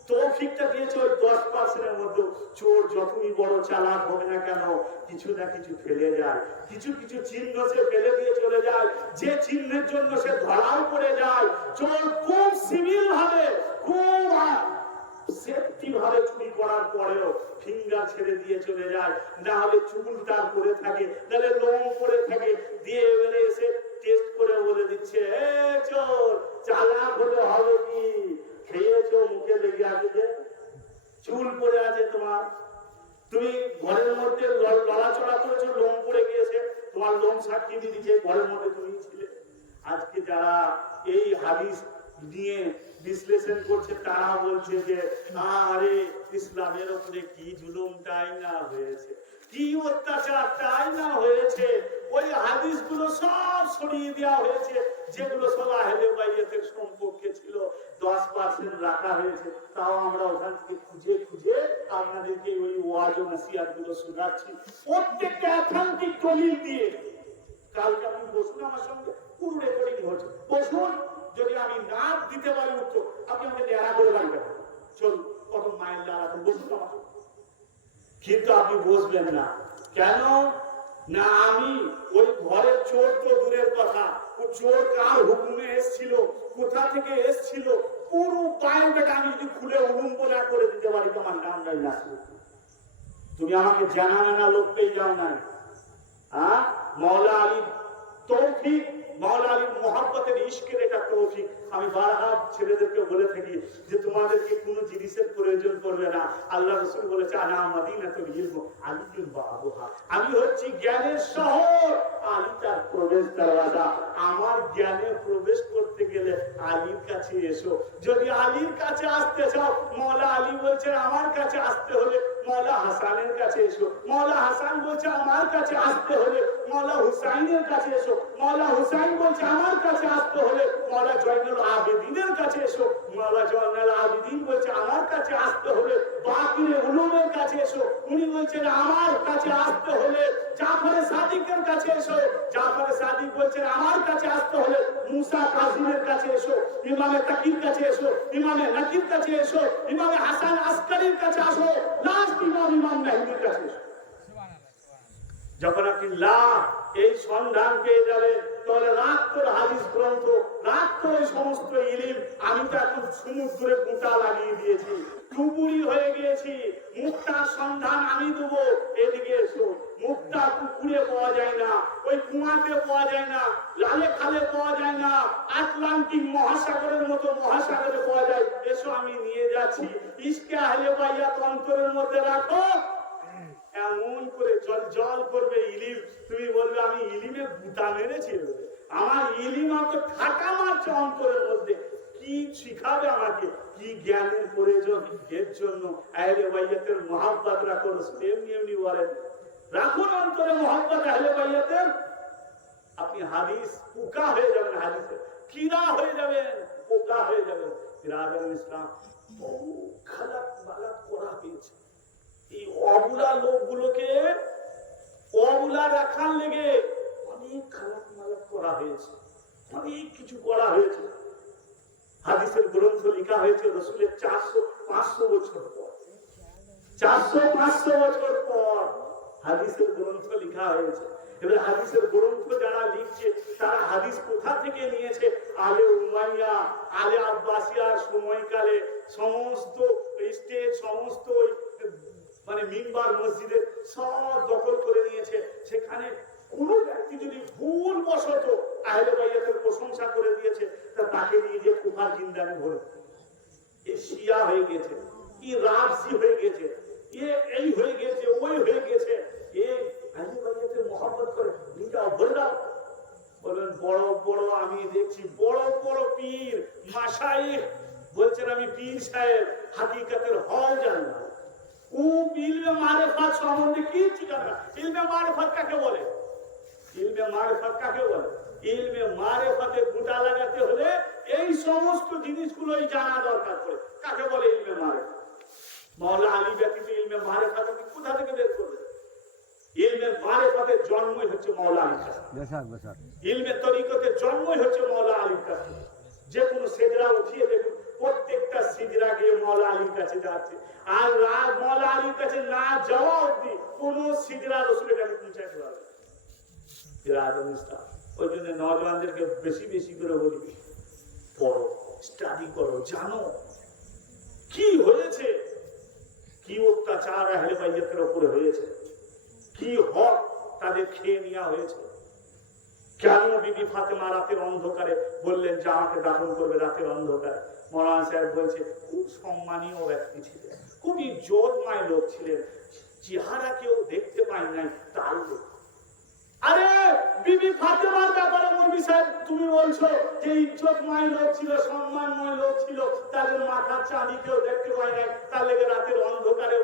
তৌফিকটা দিয়েছে, ওই 10%-এর মধ্যে চোর যতই বড় চালাক হবে না কেন, কিছু না কিছু ফেলে যায়, কিছু কিছু চিহ্ন সে ফেলে দিয়ে চলে যায়, যে চিহ্নের জন্য সে ধরাও পড়ে যায়। চোর খুব সিভিল ভাবে, খুব সেফটি ভাবে চুরি করার পরেও ফিঙ্গার ছেড়ে দিয়ে চলে যায়, না হলে চুল তার করে থাকে, নাহলে লোম করে থাকে, দিয়ে এবারে এসে টেস্ট করে বলে দিচ্ছে, এ চোর চালাক হলে হবে কি, খেয়েছো মুখে লেগে আছে, যে চুল পড়ে আছে তোমার, তুমি ঘরের মধ্যে লড়াচড়া করেছো, লোম পড়ে গিয়েছে, তোমার লোম সাক্ষী দিয়ে দিচ্ছে ঘরের মধ্যে তুমি ছিলে। আজকে যারা এই হাদিস নিয়ে বিশ্লেষণ করছে তারা বলছে যে আরে ইসলামের উপরে কি জুলুমটাই না হয়েছে, কি অত্যাচারটাই না হয়েছে, ওই হাদিসগুলো সব সরিয়ে দেওয়া হয়েছে, যেগুলো সব আহলে বাইয়াতের সম্পর্কে ছিল 10% রাখা হয়েছে। তাও আমরা ওখান থেকে খুঁজে খুঁজে আপনাদেরকে ওই ওয়াজ ও নসিহত গুলো শোনাচ্ছি, প্রত্যেকটা অথেন্টিক দলিল দিয়ে। কালকে আপনি বসুন আমার সঙ্গে, পুরো রেকর্ডিং হচ্ছে, বসুন, যদি আমি না দিতে পারি উত্তর, আপনি আমাকে নেড়া করে রাখবেন, চলুন কত মাইল দাঁড়াবেন, বসুন আমার। কিন্তু আপনি বসবেন না কেন? না আমি ওই ঘরের চোর তো দূরের কথা, ও চোর কার হুকুমে এসেছিল, কোথা থেকে এসেছিল, পুরো বায়োডাটা আমি যদি খুলে উলুম্ব না করে দিতে পারি, তোমার নাম নাই না, তুমি আমাকে জানানো না, লোক পেয়ে যাও না। মওলা আলী তৌফিক, মওলা আলীর মোহাব্বতের ইশকের এটা তৌফিক। আমি বারবার ছেলেদেরকে বলে থাকি যে তোমাদেরকে কোনো জিনিসের প্রয়োজন করবে না, আল্লাহ রাসূল বলেছে আনা মাদিনাতুল ইলম আলিয়ুল বাবুহা, আমি হচ্ছি জ্ঞানের শহর, আলী তার প্রবেশ দরওয়াজা। আমার জ্ঞানে প্রবেশ করতে গেলে আলীর কাছে এসো। যদি আলীর কাছে আসতে চাও, মওলা আলী বলছে আমার কাছে আসতে হলে মওলা হাসানের কাছে এসো, মওলা হাসান বলছে আমার কাছে আসতে হলে মওলা হুসাইনের কাছে এসো, মওলা হুসাইন বলছে আমার কাছে আসতে হলে মওলা জয়নুল আবেদিনের কাছে এসো, মওলা জয়নুল আবেদিন বলছে আমার কাছে আসতে হলে বাকির উলুমের কাছে এসো, উনি বলছেন আমার কাছে আসতে হলে জাফর সাদিকের কাছে এসো, জাফর সাদিক বলছেন আমার কাছে আসতে হলে মুসা কাজিমের কাছে এসো, ইমামে তাকির কাছে এসো, ইমামে নাকির কাছে এসো, ইমামে হাসান আসকারির কাছে আসো, লাস্ট ইমাম মেহদির কাছে এসো। যখন আপনি এই সন্ধান পেয়ে যাবেন, তাহলে রাত্র হাদিস গ্রন্থ, রাত্র এই সমস্ত ইলিম, আমি তো এখন সমুদ্রে গোটা লাগিয়ে দিয়েছি, ডুবুরি হয়ে গিয়েছি। মুক্তার সন্ধান আমি দেবো, এদিকে এসো। মুক্তা পুকুরে পাওয়া যায় না, ওই কুয়াতে পাওয়া যায় না, লালে খালে পাওয়া যায় না, আটলান্টিক মহাসাগরের মতো মহাসাগরে পাওয়া যায়। এসো আমি নিয়ে যাচ্ছি। ইশকে আহলে বাইয়াত অন্তরের মধ্যে রাখো। এমন করে জল জল করবে ইলিম, তুমি বলবে আমি ইলিমে গুতা মেরেছি, আমার ইলিম আমাকে ঠাকা মারছে অন্তরের মধ্যে। কি শিখাবে আমাকে, কি জ্ঞানের প্রয়োজন? এর জন্য আহলে বাইয়াতের মহব্বত রাখো। এমনি এমনি বলেন, রাখুন অন্তরে মহব্বত আহলে বাইয়াতের। আপনি হাদিস পোকা হয়ে যাবেন, হাদিসে কিরা হয়ে যাবেন, পোকা হয়ে যাবেন। বিরাদর ইসলাম বহু খারাপ বালাত করা হয়েছে। এই অবুলা লোকগুলোকে অবুলা রাখার লেগে অনেক খারাপ মালাত করা হয়েছে, অনেক কিছু করা হয়েছে। হাদিসের গ্রন্থ লেখা হয়েছে রসুলের 400-500 বছর পর, 400-500 বছর পর হাদিসের গ্রন্থ লেখা হয়েছে। এবার হাদিসের গ্রন্থ যারা লিখছে তারা হাদিস কোথা থেকে নিয়েছে? আলে উমাইয়া, আলে আব্বাসিয়ার সময়কালে সমস্ত স্টেজ, সমস্ত মানে মিম্বার মসজিদের সব দখল করে নিয়েছে। সেখানে কোন ব্যক্তি যদি ভুল বশত আহলে বাইয়াতের প্রশংসা করে দিয়েছে, তা তাকে নিয়ে যে কুফার জিন্দানে ভরে, এ শিয়া হয়ে গেছে, কি রাফসি হয়ে গেছে, এ এই হয়ে গেছে, ওই হয়ে গেছে। এ আহলে বাইয়াতের মহব্বত করে নিজে ভরে দাও। বলেন বড় বড় আমি দেখছি বড় বড় পীর মাশাইখ বলছেন আমি পীর সাহেব, হাকিকতের হল জানি না। ও ইলমে মারিফাত সম্বন্ধে কি জানে না। ইলমে মারিফাত কাকে বলে? ইলমে মারিফাত কাকে বলে? ইলমে মারিফাতে গুটা লাগাতে হলে এই সমস্ত জিনিসগুলোই জানা দরকার পড়ে। কাকে বলে ইলমে মারিফাত? মাওলানা আলী ব্যতীত ইলমে মারিফাত আপনি কোথা থেকে বের করবেন? ইলমে মারিফাতের জন্মই হচ্ছে মাওলানা আলীর কাছে। ইলমে তরিকতের জন্মই হচ্ছে মাওলানা আলীর কাছে। যে কোনো সিজদা উঠিয়ে দেখুন, প্রত্যেকটা সিজদা গিয়ে মাওলানা আলীর কাছে যাচ্ছে। আর মাওলানা আলীর কাছে না যাওয়া অবধি কোন সিজদা রাসূলের কাছে পৌঁছাতে পারবে না। ওই জন্য নওজওয়ানদেরকে বেশি বেশি করে বলি, পড়ো, স্টাডি করো, জানো কি হয়েছে, কি অত্যাচার আহলে বাইয়াতের উপরে হয়েছে, কি হক তাদের খেয়ে নেওয়া হয়েছে। কেন বিবি ফাতেমা রাতের অন্ধকারে বললেন যে আমাকে দাফন করবে রাতের অন্ধকারে? মৌলানা সাহেব বলছে খুব সম্মানীয় ব্যক্তি ছিলেন, খুব ইজ্জতময় লোক ছিলেন, চেহারা কেউ দেখতে পায় নাই তার লোক। আরে বিবি ফাতেমার ব্যাপারে মৌলভী সাহেব তুমি বলছো যে ইজ্জতময় লোক ছিল, সম্মানময় লোক ছিল, তাদের মাথার চাঁদি কেউ দেখতে পায় নাই, তার লেগে রাতের অন্ধকারে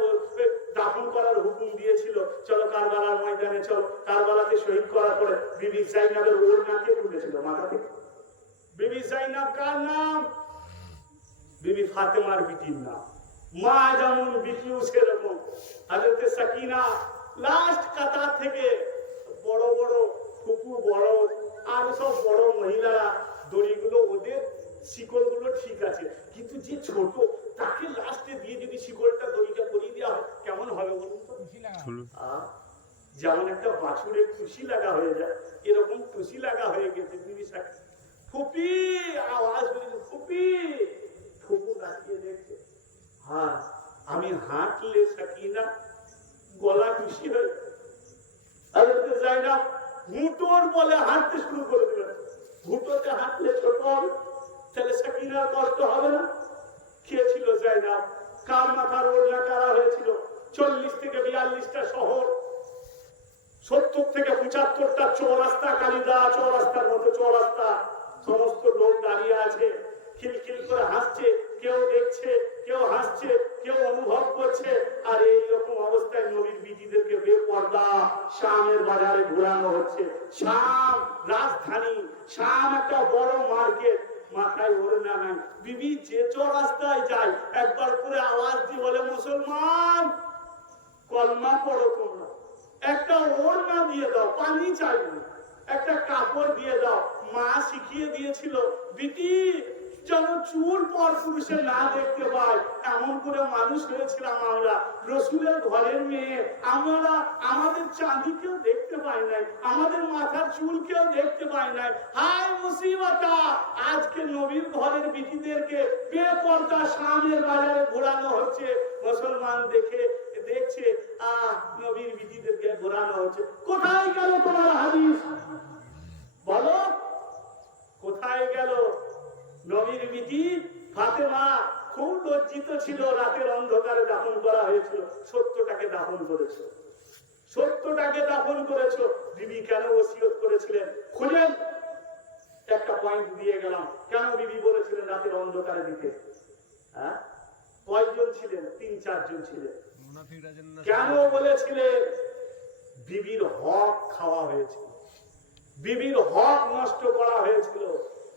দাফন করার হুকুম দিয়েছিল। চলো কারবালার ময়দানে চলো। কারবালাতে শহীদ করার পরে বিবি জাইনাবের ওড়নাকে তুলেছিল মাথা থেকে। বিবি জাইনাব কার নাম? বিবি ফাতেমার বিটির নাম। মা যেমন বিটিও সেরকম। হযরত সাকিনা লাস্ট কাতার থেকে বড় বড় ফুপু, বড় আর সব বড় মহিলারা দড়িগুলো, ওদের শিকলগুলো ঠিক আছে, কিন্তু যে ছোট তাকে লাস্টে দিয়ে যদি শিকলটা দড়িটা পরিয়ে দেওয়া হয় কেমন হবে বলুন তো? যেমন একটা বাছুরের খুশি লাগা হয়ে যায়, এরকম খুশি লাগা হয়ে গেছে বিবি সাকিনা। ফুপি আওয়াজ হয়েছে, ফুপি। ফুপু তাকিয়ে দেখছে, হ্যাঁ আমি হাঁটলে সাকিনা গলা খুশি হয়ে হযরত জাইনাব ঘুঁটোর বলে হাঁটতে শুরু করে দিলেন। ঘুঁটোতে হাঁটলে ছোট হবে, তাহলে সাকিনার কষ্ট হবে না? কে ছিল জাইনাব? কার মাথার ওড়না কারা হয়েছিল? 40 থেকে 42টা শহর, 70 থেকে 75টা চৌরাস্তা, কালিদা চৌরাস্তার মতো চৌরাস্তা, সমস্ত লোক দাঁড়িয়ে আছে, খিলখিল করে হাসছে, কেউ দেখছে, কেউ হাসছে, কেউ অনুভব করছে। আর এইরকম অবস্থায় নবীর বিটিদেরকে বেপর্দা শামের বাজারে ঘোরানো হচ্ছে। শাম রাজধানী, শাম একটা বড় মার্কেট, মাথায় ওড়না নাই। বিবি যে চৌরাস্তায় যায় একবার করে আওয়াজ দিয়ে বলে, মুসলমান কলমা পড়ো তোমরা, একটা ওড়না দিয়ে দাও, পানি চাই না, একটা কাপড় দিয়ে দাও। মা শিখিয়ে দিয়েছিল, বিটি যেন চুল পর পুরুষে না দেখতে পাই, এমন করে মানুষ হয়েছিলাম আমরা। রসুলের ঘরের মেয়ে আমরা, আমাদের চাঁদিকেও দেখতে পাই নাই, আমাদের মাথার চুলকেও দেখতে পাই নাই। হায় মুসিবতা, আজকে নবীর ঘরের বিটিদেরকে বেপরদা সামনের বাজারে ঘোরানো হচ্ছে। মুসলমান দেখছে নবীর বিটিদেরকে ঘোরানো হচ্ছে। কোথায় গেল তোমার হাদিস? বলো কোথায় গেল? নবীর বিটি ফাতেমা খুব লজ্জিত ছিল, রাতের অন্ধকারে দাফন করা হয়েছিল। 70টাকে দাফন করেছে, 70টাকে দাফন করেছো। বিবি কেন ওসিয়ত করেছিলেন খুঁজেন, একটা পয়েন্ট দিয়ে গেলাম। কেন বিবি বলেছিলেন রাতের অন্ধকারে দিতে? হ্যাঁ, কয়জন ছিলেন? 3-4 জন ছিলেন। কেন বলেছিলেন? বিবির হক খাওয়া হয়েছিল, বিবির হক নষ্ট করা হয়েছিল।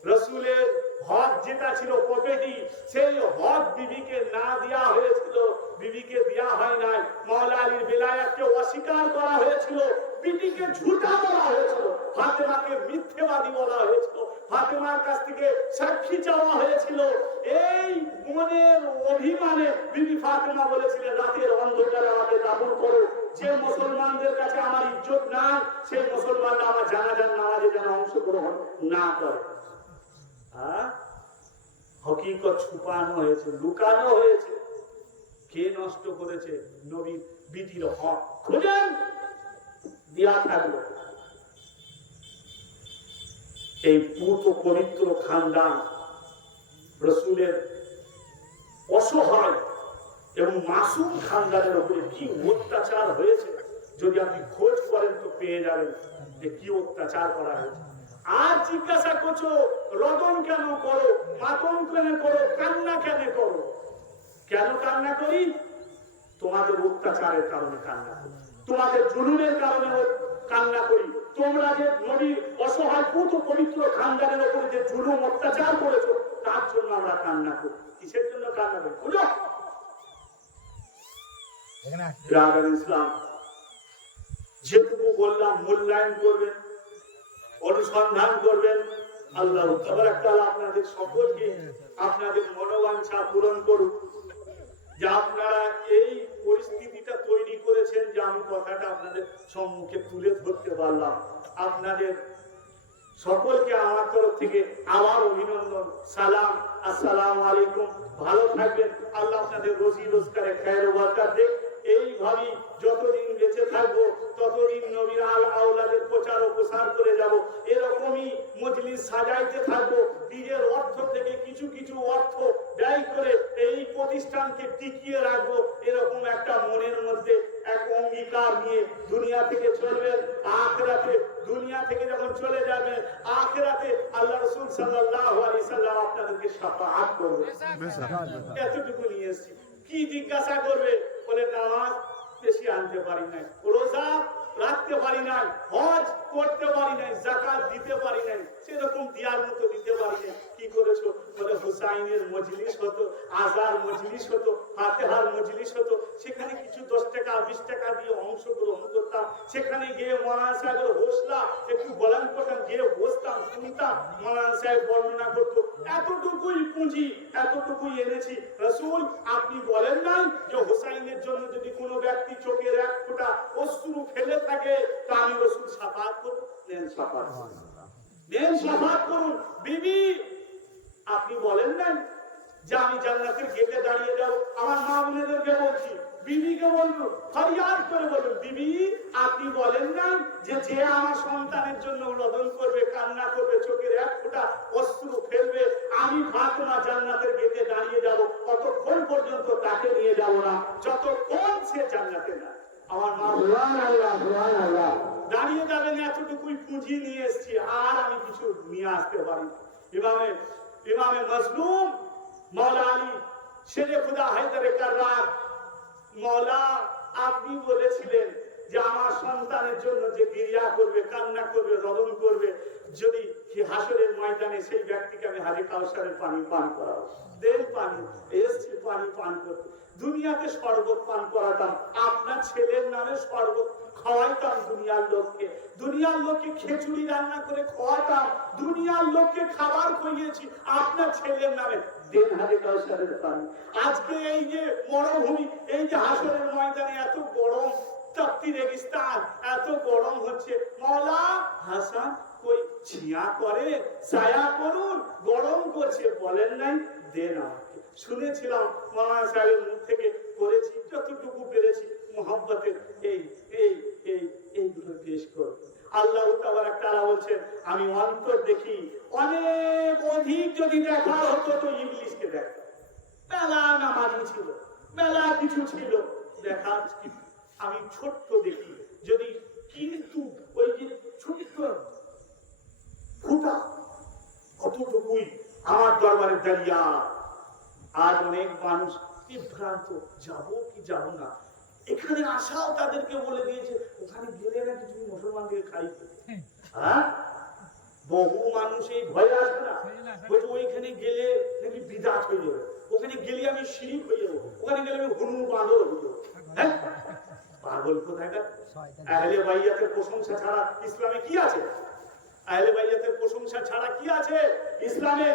রসুলের হক যেটা ছিল প্রপার্টি, সেই হক বিবিকে না দেওয়া হয়েছিল, বিবিকে দেওয়া হয় নাই। মাওলা আলীর বেলায়াতকে অস্বীকার করা হয়েছিল, বিবিকে ঝুটা বলা হয়েছিল, ফাতেমাকে মিথ্যেবাদী বলা হয়েছিল, ফাতেমার কাছ থেকে সাক্ষী চাওয়া হয়েছিল। এই মনের অভিমানে বিবি ফাতেমা বলেছিলেন রাতের অন্ধকারে আমাকে দাফন করো। যে মুসলমানদের কাছে আমার ইজ্জত নাই, সেই মুসলমানরা আমার জানাজার নামাজে যেন অংশগ্রহণ না করে। হকিকত ছুপানো হয়েছে, লুকানো হয়েছে। কে নষ্ট করেছে? নবীর বিটির হক খুঁজেন, দেয়া থাকলো। এই পুত পবিত্র খানদান, রসুলের অসহায় এবং মাসুম খানদানের উপরে কি অত্যাচার হয়েছে, যদি আপনি খোঁজ করেন তো পেয়ে যাবেন যে কি অত্যাচার করা হয়েছে। আর জিজ্ঞাসা করছো রদন কেন করো, মাতম কেন করো, কান্না কেন করো? কেন কান্না করি? তোমাদের অত্যাচারের কারণে কান্না করি, তোমাদের জুলুমের কারণে কান্না করি। তোমরা যে নবীর অসহায় পুত পবিত্র খানদানের উপরে যে জুলুম অত্যাচার করেছো, তার জন্য আমরা কান্না করি। কিসের জন্য কান্না করি? ইসলাম যেটুকু বললাম মূল্যায়ন করবেন, অনুসন্ধান করবেন। আল্লাহ তাআলা আপনাদের সকলকে আপনাদের মনোবাঞ্ছা পূরণ করুন, যে আপনারা এই পরিস্থিতিটা তৈরি করেছেন যে আমি কথাটা আপনাদের সম্মুখে তুলে ধরতে পারলাম। আপনাদের সকলকে আমার তরফ থেকে আবার অভিনন্দন, সালাম, আসসালামু আলাইকুম। ভালো থাকবেন, আল্লাহ আপনাদের রোজি রোজগারে খায়ের বরকত দেন। এইভাবেই যতদিন বেঁচে থাকবো ততদিন নবীর আল আওলাদের প্রচার ও প্রসার করে যাব। এরকমই মজলিস সাজাইতে থাকবো, নিজের অর্থ থেকে কিছু কিছু অর্থ ব্যয় করে এই প্রতিষ্ঠানকে টিকিয়ে রাখবো। এরকম একটা মনের মধ্যে এক অঙ্গীকার নিয়ে দুনিয়া থেকে চলবেন। আখিরাতে দুনিয়া থেকে যখন চলে যাবেন, আখিরাতে আল্লাহ রাসূল সাল্লাল্লাহু আলাইহি সাল্লাম আপনাদেরকে শাফাআত করবে। এতটুকু নিয়ে এসেছি। কি জিজ্ঞাসা করবে? বলে নামাজ বেশি আনতে পারি নাই, রোজা রাখতে পারি নাই, হজ করতে পারি নাই, যাকাত দিতে পারি নাই, সেরকম দিয়ার মতো দিতে পারি নাই। কি করেছো? বলে হুসাইনের মজলিস হতো, আজার মজলিস হতো, ফাতিহার মজলিস হতো, সেখানে কিছু 10 টাকা 20 টাকা দিয়ে অংশগ্রহণ করতাম। সেখানে গিয়ে মৌলানা সাহেবের হোসলা একটু বয়ান করতাম, গিয়ে বসতাম, শুনতাম, মৌলানা সাহেব বর্ণনা করতো। এতটুকুই পুঁজি, এতটুকুই এনেছি। রাসূল আপনি বলেন নাই যে হুসাইনের জন্য যদি কোনো ব্যক্তি চোখের এক ফোঁটা অশ্রু ফেলে থাকে তা আমি রাসূল শাফাআত করব? নেন শাফাআত করুন, নেন শাফাআত করুন। বিবি আপনি বলেন নাই যে আমি জান্নাতের গেটে দাঁড়িয়ে যাব? আমার মা বোনেদেরকে বলছি, বিবিকে বলবো, ফরিয়াদ করে বলবো, বিবি আপনি বলেন নাই যে যে আমার সন্তানের জন্য রোদন করবে, কান্না করবে, চোখের এক ফোঁটা অশ্রু ফেলবে, আমি ফাতেমা জান্নাতের গেটে দাঁড়িয়ে যাব, ততক্ষণ পর্যন্ত তাকে নিয়ে যাব না যতক্ষণ সে জান্নাতে না। আমার মা দাঁড়িয়ে যাবেন, এতটুকুই পুঁজি নিয়ে এসেছি, আর আমি কিছু নিয়ে আসতে পারি। ইমামে মজলুম মৌলা আলী শেরে খুদা হায়দারে কাররার, মৌলা আপনি বলেছিলেন যে আমার সন্তানের জন্য যে গিরিয়া করবে, কান্না করবে, রদন করবে, যদি কি হাসরের ময়দানে সেই ব্যক্তিকে আমি হাজে কাউসারের পানি পান করাবো। দেন পানি, এসছে পানি পান করতে। দুনিয়াতে শরবত পান করাতাম, আপনার ছেলের নামে শরবত খাওয়াইতাম দুনিয়ার লোককে। দুনিয়ার লোককে খিচুড়ি রান্না করে খাওয়াতাম, দুনিয়ার লোককে খাবার খাইয়েছি আপনার ছেলের নামে। দেন হাজে কাউসারের পানি। আজকে এই যে মরুভূমি, এই যে হাসরের ময়দানে এত গরম, তপ্তি রেগিস্তান, এত গরম হচ্ছে, মওলা হাসান কই ছিয়া করে, ছায়া করুন, গরম করছে, বলেন নাই দেন আমাকে। শুনেছিলাম মাওলানা সাহেবের মুখ থেকে, করেছি যতটুকু পেরেছি মোহাম্মতের এই এই এই এইগুলো পেশ করব। আল্লাহ তাআলা বলছেন, আমি অন্তর দেখি, অনেক অধিক যদি দেখা হতো তো ইবলিসকে দেখতাম। মেলা নামাজি ছিল, মেলা কিছু ছিল, দেখা আমি ছোট্ট দেখি যদি, কিন্তু ওই যে ছোট্ট ফুটা অতটুকুই আমার দরবারে দাঁড়িয়া। আজ অনেক মানুষ বিভ্রান্ত, যাবো কি যাবো না। এখানে আসাও তাদেরকে বলে দিয়েছে ওখানে গেলে নাকি তুমি মুসলমানদের খাইবে। হ্যাঁ, বহু মানুষ এই ভয়ে আসবে না, বলছে ওইখানে গেলে নাকি বিদাত হয়ে যাবে, ওখানে গেলে আমি শিরিক হয়ে যাবো, ওখানে গেলে আমি হনু বাঁদর হয়ে যাবো। হ্যাঁ, পাগল কোথাকার। আহলে বাইয়াতের প্রশংসা ছাড়া ইসলামে কি আছে? আহলে বাইয়াতের প্রশংসা ছাড়া কি আছে ইসলামে?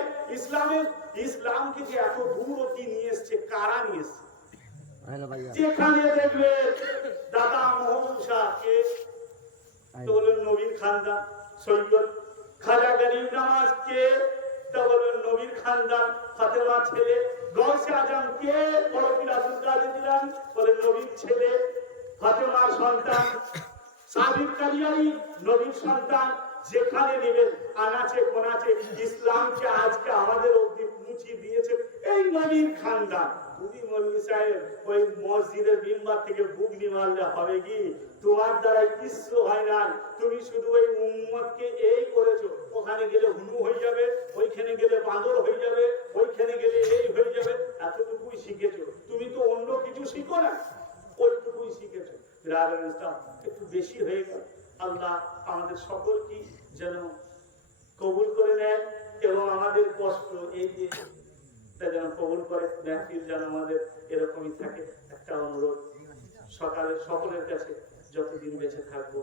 ইসলামকে যে এত দূর অবধি নিয়ে এসছে, কারা নিয়ে এসছে? যেখানে দেখবে দাদা মোহাম্মদ শাহকে তো বলবেন নবীর খানদান, সৈয়দ খাজা গরিব নামাজ কে তো বলবেন নবীর খানদান, ফাতেমা ছেলে, গৌসে আজম কে বড় পীর আব্দুল কাদের জিলানী বলে নবীর ছেলে, ফাতেমার সন্তান, সাবির কালিয়ানি নবীর সন্তান। যেখানে নেবেন আনাচে কোনাচে ইসলামকে আজকে আমাদের অবধি পৌঁছে দিয়েছে এই নবীর খানদান। তুমি মৌলভী সাহেব ওই মসজিদের মিম্বার থেকে বুগনি মারলে হবে কি? তোমার দ্বারা কিছু হয় না, তুমি শুধু ওই উম্মতকে এই করেছো, ওখানে গেলে হুনু হয়ে যাবে, ওইখানে গেলে বাঁদর হয়ে যাবে, ওইখানে গেলে এই হয়ে যাবে, এতটুকুই শিখেছো। তুমি তো অন্য কিছু শিখো না, ওইটুকুই শিখেছো। একটু বেশি হয়ে গেল। আল্লাহ আমাদের সকলকে যেন কবুল করে নেয় এবং আমাদের কষ্ট এই যে যেন কবুল করে, মেহফিল যেন আমাদের এরকমই থাকে। একটা অনুরোধ, সকালে সকলের কাছে যতদিন বেঁচে থাকবো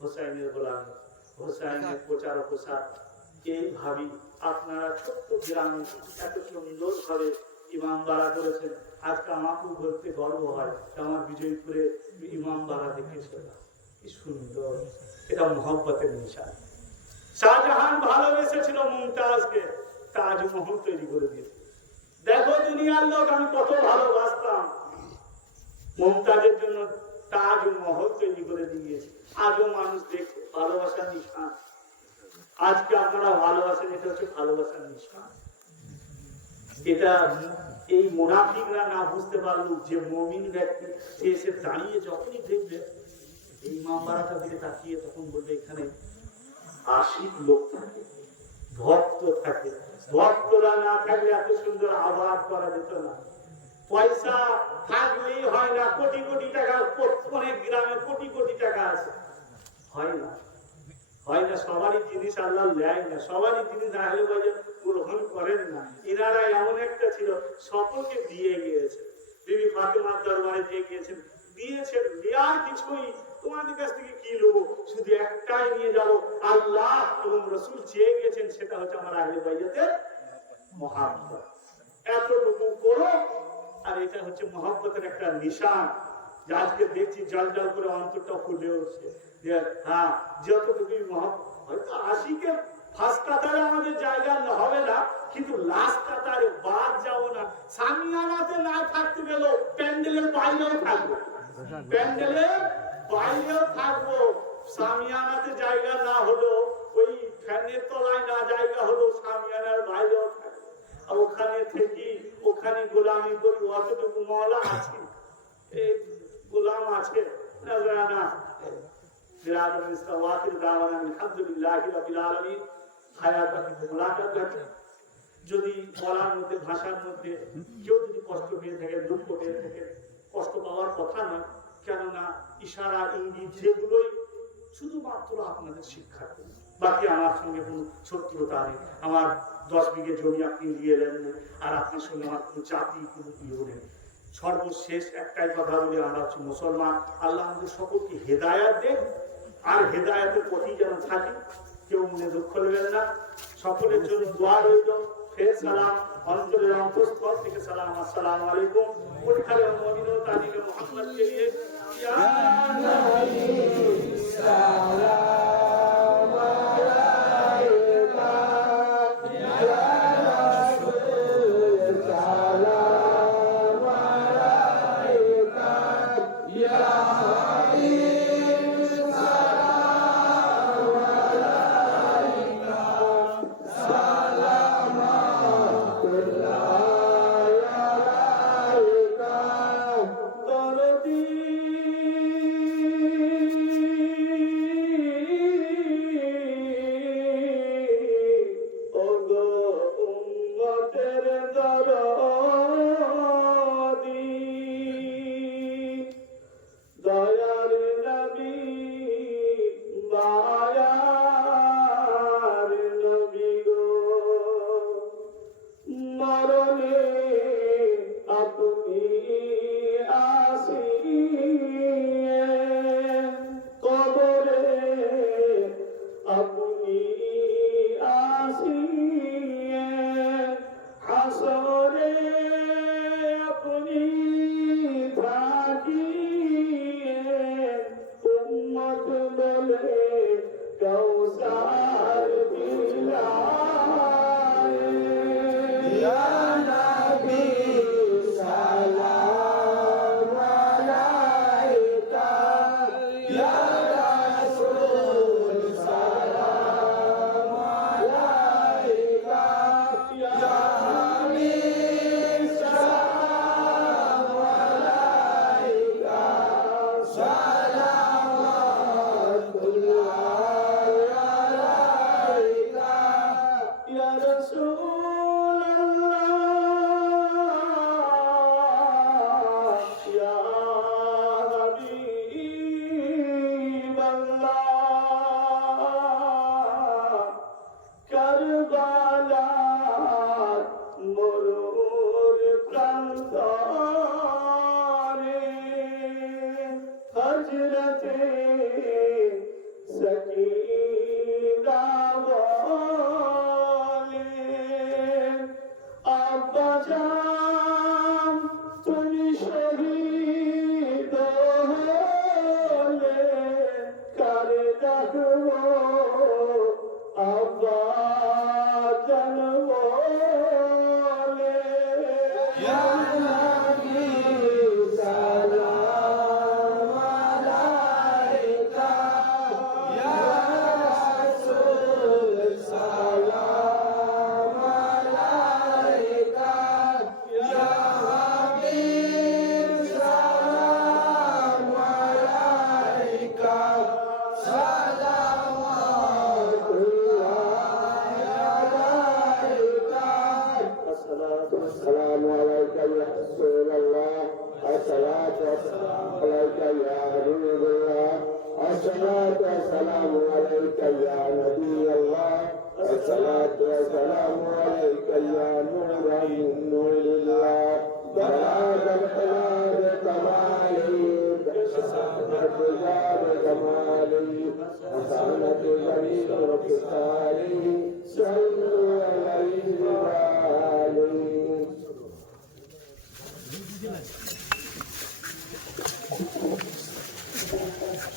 হোসাইনের গোলাম, হোসাইনের প্রচার ও প্রসার এই ভাবি। আপনারা ছোট্ট গ্রামে এত সুন্দর ভাবে ইমাম বাড়া করেছেন। আজকে আমাকেও বলতে গর্ব হয় আমার বিজয়পুরে ইমাম বাড়া দেখেছে, কি সুন্দর। এটা মোহাম্মতের নিশান। শাহজাহান ভালোবেসেছিল মুমতাজকে, তাজমহল তৈরি করে দিয়েছে। দেখো দুনিয়ার লোক, আমি কত ভালোবাসতাম, মুমতাজের জন্য তাজমহল তৈরি করে দিয়েছে। আজও মানুষ দেখছে ভালোবাসার নিশান। আজকে আপনারা ভালোবাসেন, এটা হচ্ছে ভালোবাসার নিশান। এটা এই মুনাফিকরা না বুঝতে পারলো যে মুমিন ব্যক্তি সে এসে দাঁড়িয়ে যখনই দেখবে এই মামবারাটার দিকে তাকিয়ে, তখন বলবে এখানে আশিক লোক থাকে, ভক্ত থাকে। ভক্তরা না থাকলে এত সুন্দর আবাদ করা যেত না। পয়সা থাকলেই হয় না, কোটি কোটি টাকা, অনেক গ্রামে কোটি কোটি টাকা আছে, হয় না, হয় না। সবারই জিনিস আল্লাহ দেয় না, সবারই জিনিস না হলে গ্রহণ করেন না। ইনারা এমন একটা ছিল, সকলকে দিয়ে গিয়েছে। বিবি ফাতেমার দরবারে দিয়ে গিয়েছেন, দিয়েছেন, দেওয়ার কিছুই, তোমাদের কাছ থেকে কি নেবো, শুধু একটাই নিয়ে যাবো, আল্লাহ এবং রসুল চেয়ে গেছেন, সেটা হচ্ছে আমার আহলে বাইতের মহব্বত। এতটুকু করো, আর এটা হচ্ছে মহব্বতের একটা নিশান। আজকে দেখছি জল জল করে অন্তরটা ফুলে উঠছে। হ্যাঁ, যতটুকুই মহব্বত, হয়তো আশিকে ফার্স্ট কাতারে আমাদের জায়গা হবে না, কিন্তু লাস্ট কাতারে বাদ যাবো না। সামিয়ানাতে না থাকতে গেল, প্যান্ডেলের বাইরেও থাকবো, প্যান্ডেলের বাইরেও থাকবো। সামিয়ানাতে জায়গা না হলো, ওই ফ্যানের তলায় না জায়গা হলো, সামিয়ানার বাইরেও থাকবো। আর ওখানে থেকে ওখানে গোলামি করি, অতটুকু মওলা আছে, এই গোলাম আছে না না। যদি বলার মধ্যে, ভাষার মধ্যে কেউ যদি কষ্ট পেয়ে থাকে, দুঃখ পেয়ে থাকে, কষ্ট পাওয়ার কথা নয়, কেননা ইশারা ইঙ্গিত যেগুলোই শুধুমাত্র আপনাদের শিক্ষা, বাকি আমার সঙ্গে কোনো শত্রুতা নেই, আমার 10 বিঘে জমি আপনি দিয়ে দেন আর আপনার সঙ্গে আমার কোনো জাতি কোনো ইয়ে নেই। সর্বশেষ একটাই কথা বলি, আমরা হচ্ছে মুসলমান, আল্লাহ আমাদের সকলকে হেদায়াত দেন আর হেদায়াতের প্রতি যেন থাকি, কেউ মনে দুঃখ নেবেন না। সকলের জন্য দোয়া রইল। ফের সালাম, অন্তরের অন্তঃস্থল থেকে সালাম, আসসালামু আলাইকুম। পরীক্ষার মুমিন ও তালিবে মুহাম্মদ কে লিয়ে ইয়া নবী সালাম আলাইকা ইয়া রাসূল সালাম আলাইকা ইয়া হাবিব সালাম আলাইকা দয়ার নবী মায়ার নবী গো, মরণে আপনি আসিয়ে, কবরে আপনি আসিয়ে, হাসরে আপনি থাকিয়ে, উম্মত বলে কৌসার বিলায়ে ইয়া নবী সালাম আলাইকা ইয়া রাসূল সালাম আলাইকা ইয়া হাবিব সালাম আলাইকা সালাওয়াতুল্লাহ আলাইকা ইয়া রাসূলুল্লাহ ইয়া হাবিবাল্লাহ। কারবালার মরুর প্রান্তরে হযরতে সকিনা বলেন, আব্বা জান তুমি শহীদ হলে কারে ডাকবো, আব্বা জান বলে ইয়া নবী সালাম আলাইকা ইয়া রাসূল সালাম আলাইকা ইয়া হাবিব সালাম আলাইকা সালাওয়াতুল্লাহ আলাইকা। আসসালাতু ওয়াসসালামু আলাইকা ইয়া রাসূলুল্লাহ, আসসালাতু ওয়াসসালামু আলাইকা ইয়া হাবিবাল্লাহ, আসসালাতু ওয়াসসালামু আলাইকা ইয়া নবিয়াল্লাহ, আসসালাতু ওয়াসসালামু আলাইকা ইয়া নূরান মিন নূরিল্লাহ, বারাকাত কামালি কাসানাতু কামালি কাসানাতু জামিল কিতালি সাল্লু আলাইহি ওয়া আলিহি।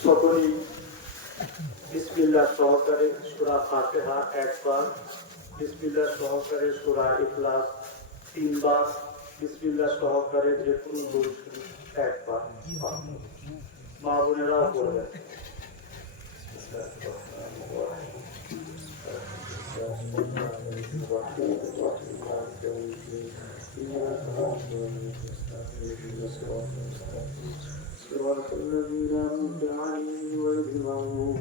সকলেই বিসমিল্লাহ সহকারে সূরা ফাতিহা একবার, বিসমিল্লাহ সহকারে সূরা ইখলাস 3 বার, বিসমিল্লাহ সহকারে যে কোনো দরুদ শরীফ একবার। মা বোনেরাও পড়বেন। صراط الذين أنعمت عليهم غير المغضوب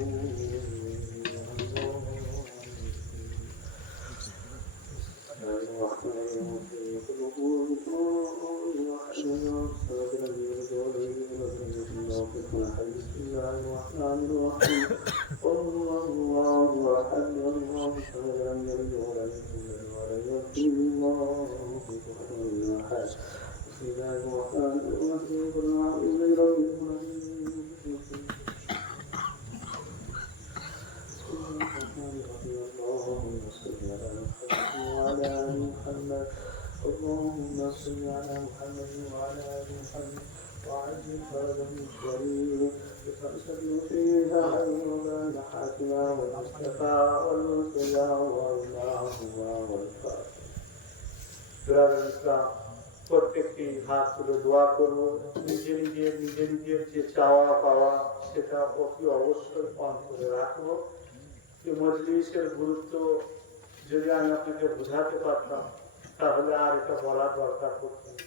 بسم الله الرحمن الرحيم. الله اللهم صل على محمد وعلى ال محمد وعجل فرجهم الكريم فصل فيها حيونا حاكما والمصطفى والمرتجى والله والفاتح ইসলাম প্রত্যেকটি হাত তুলে দোয়া করব নিজের যে চাওয়া পাওয়া সেটা অতি অবশ্যই অন্তরে রাখবো। এই মজলিসের গুরুত্ব যদি আমি আপনাকে বোঝাতে পারতাম তাহলে আর এটা বলার দরকার পড়তো না।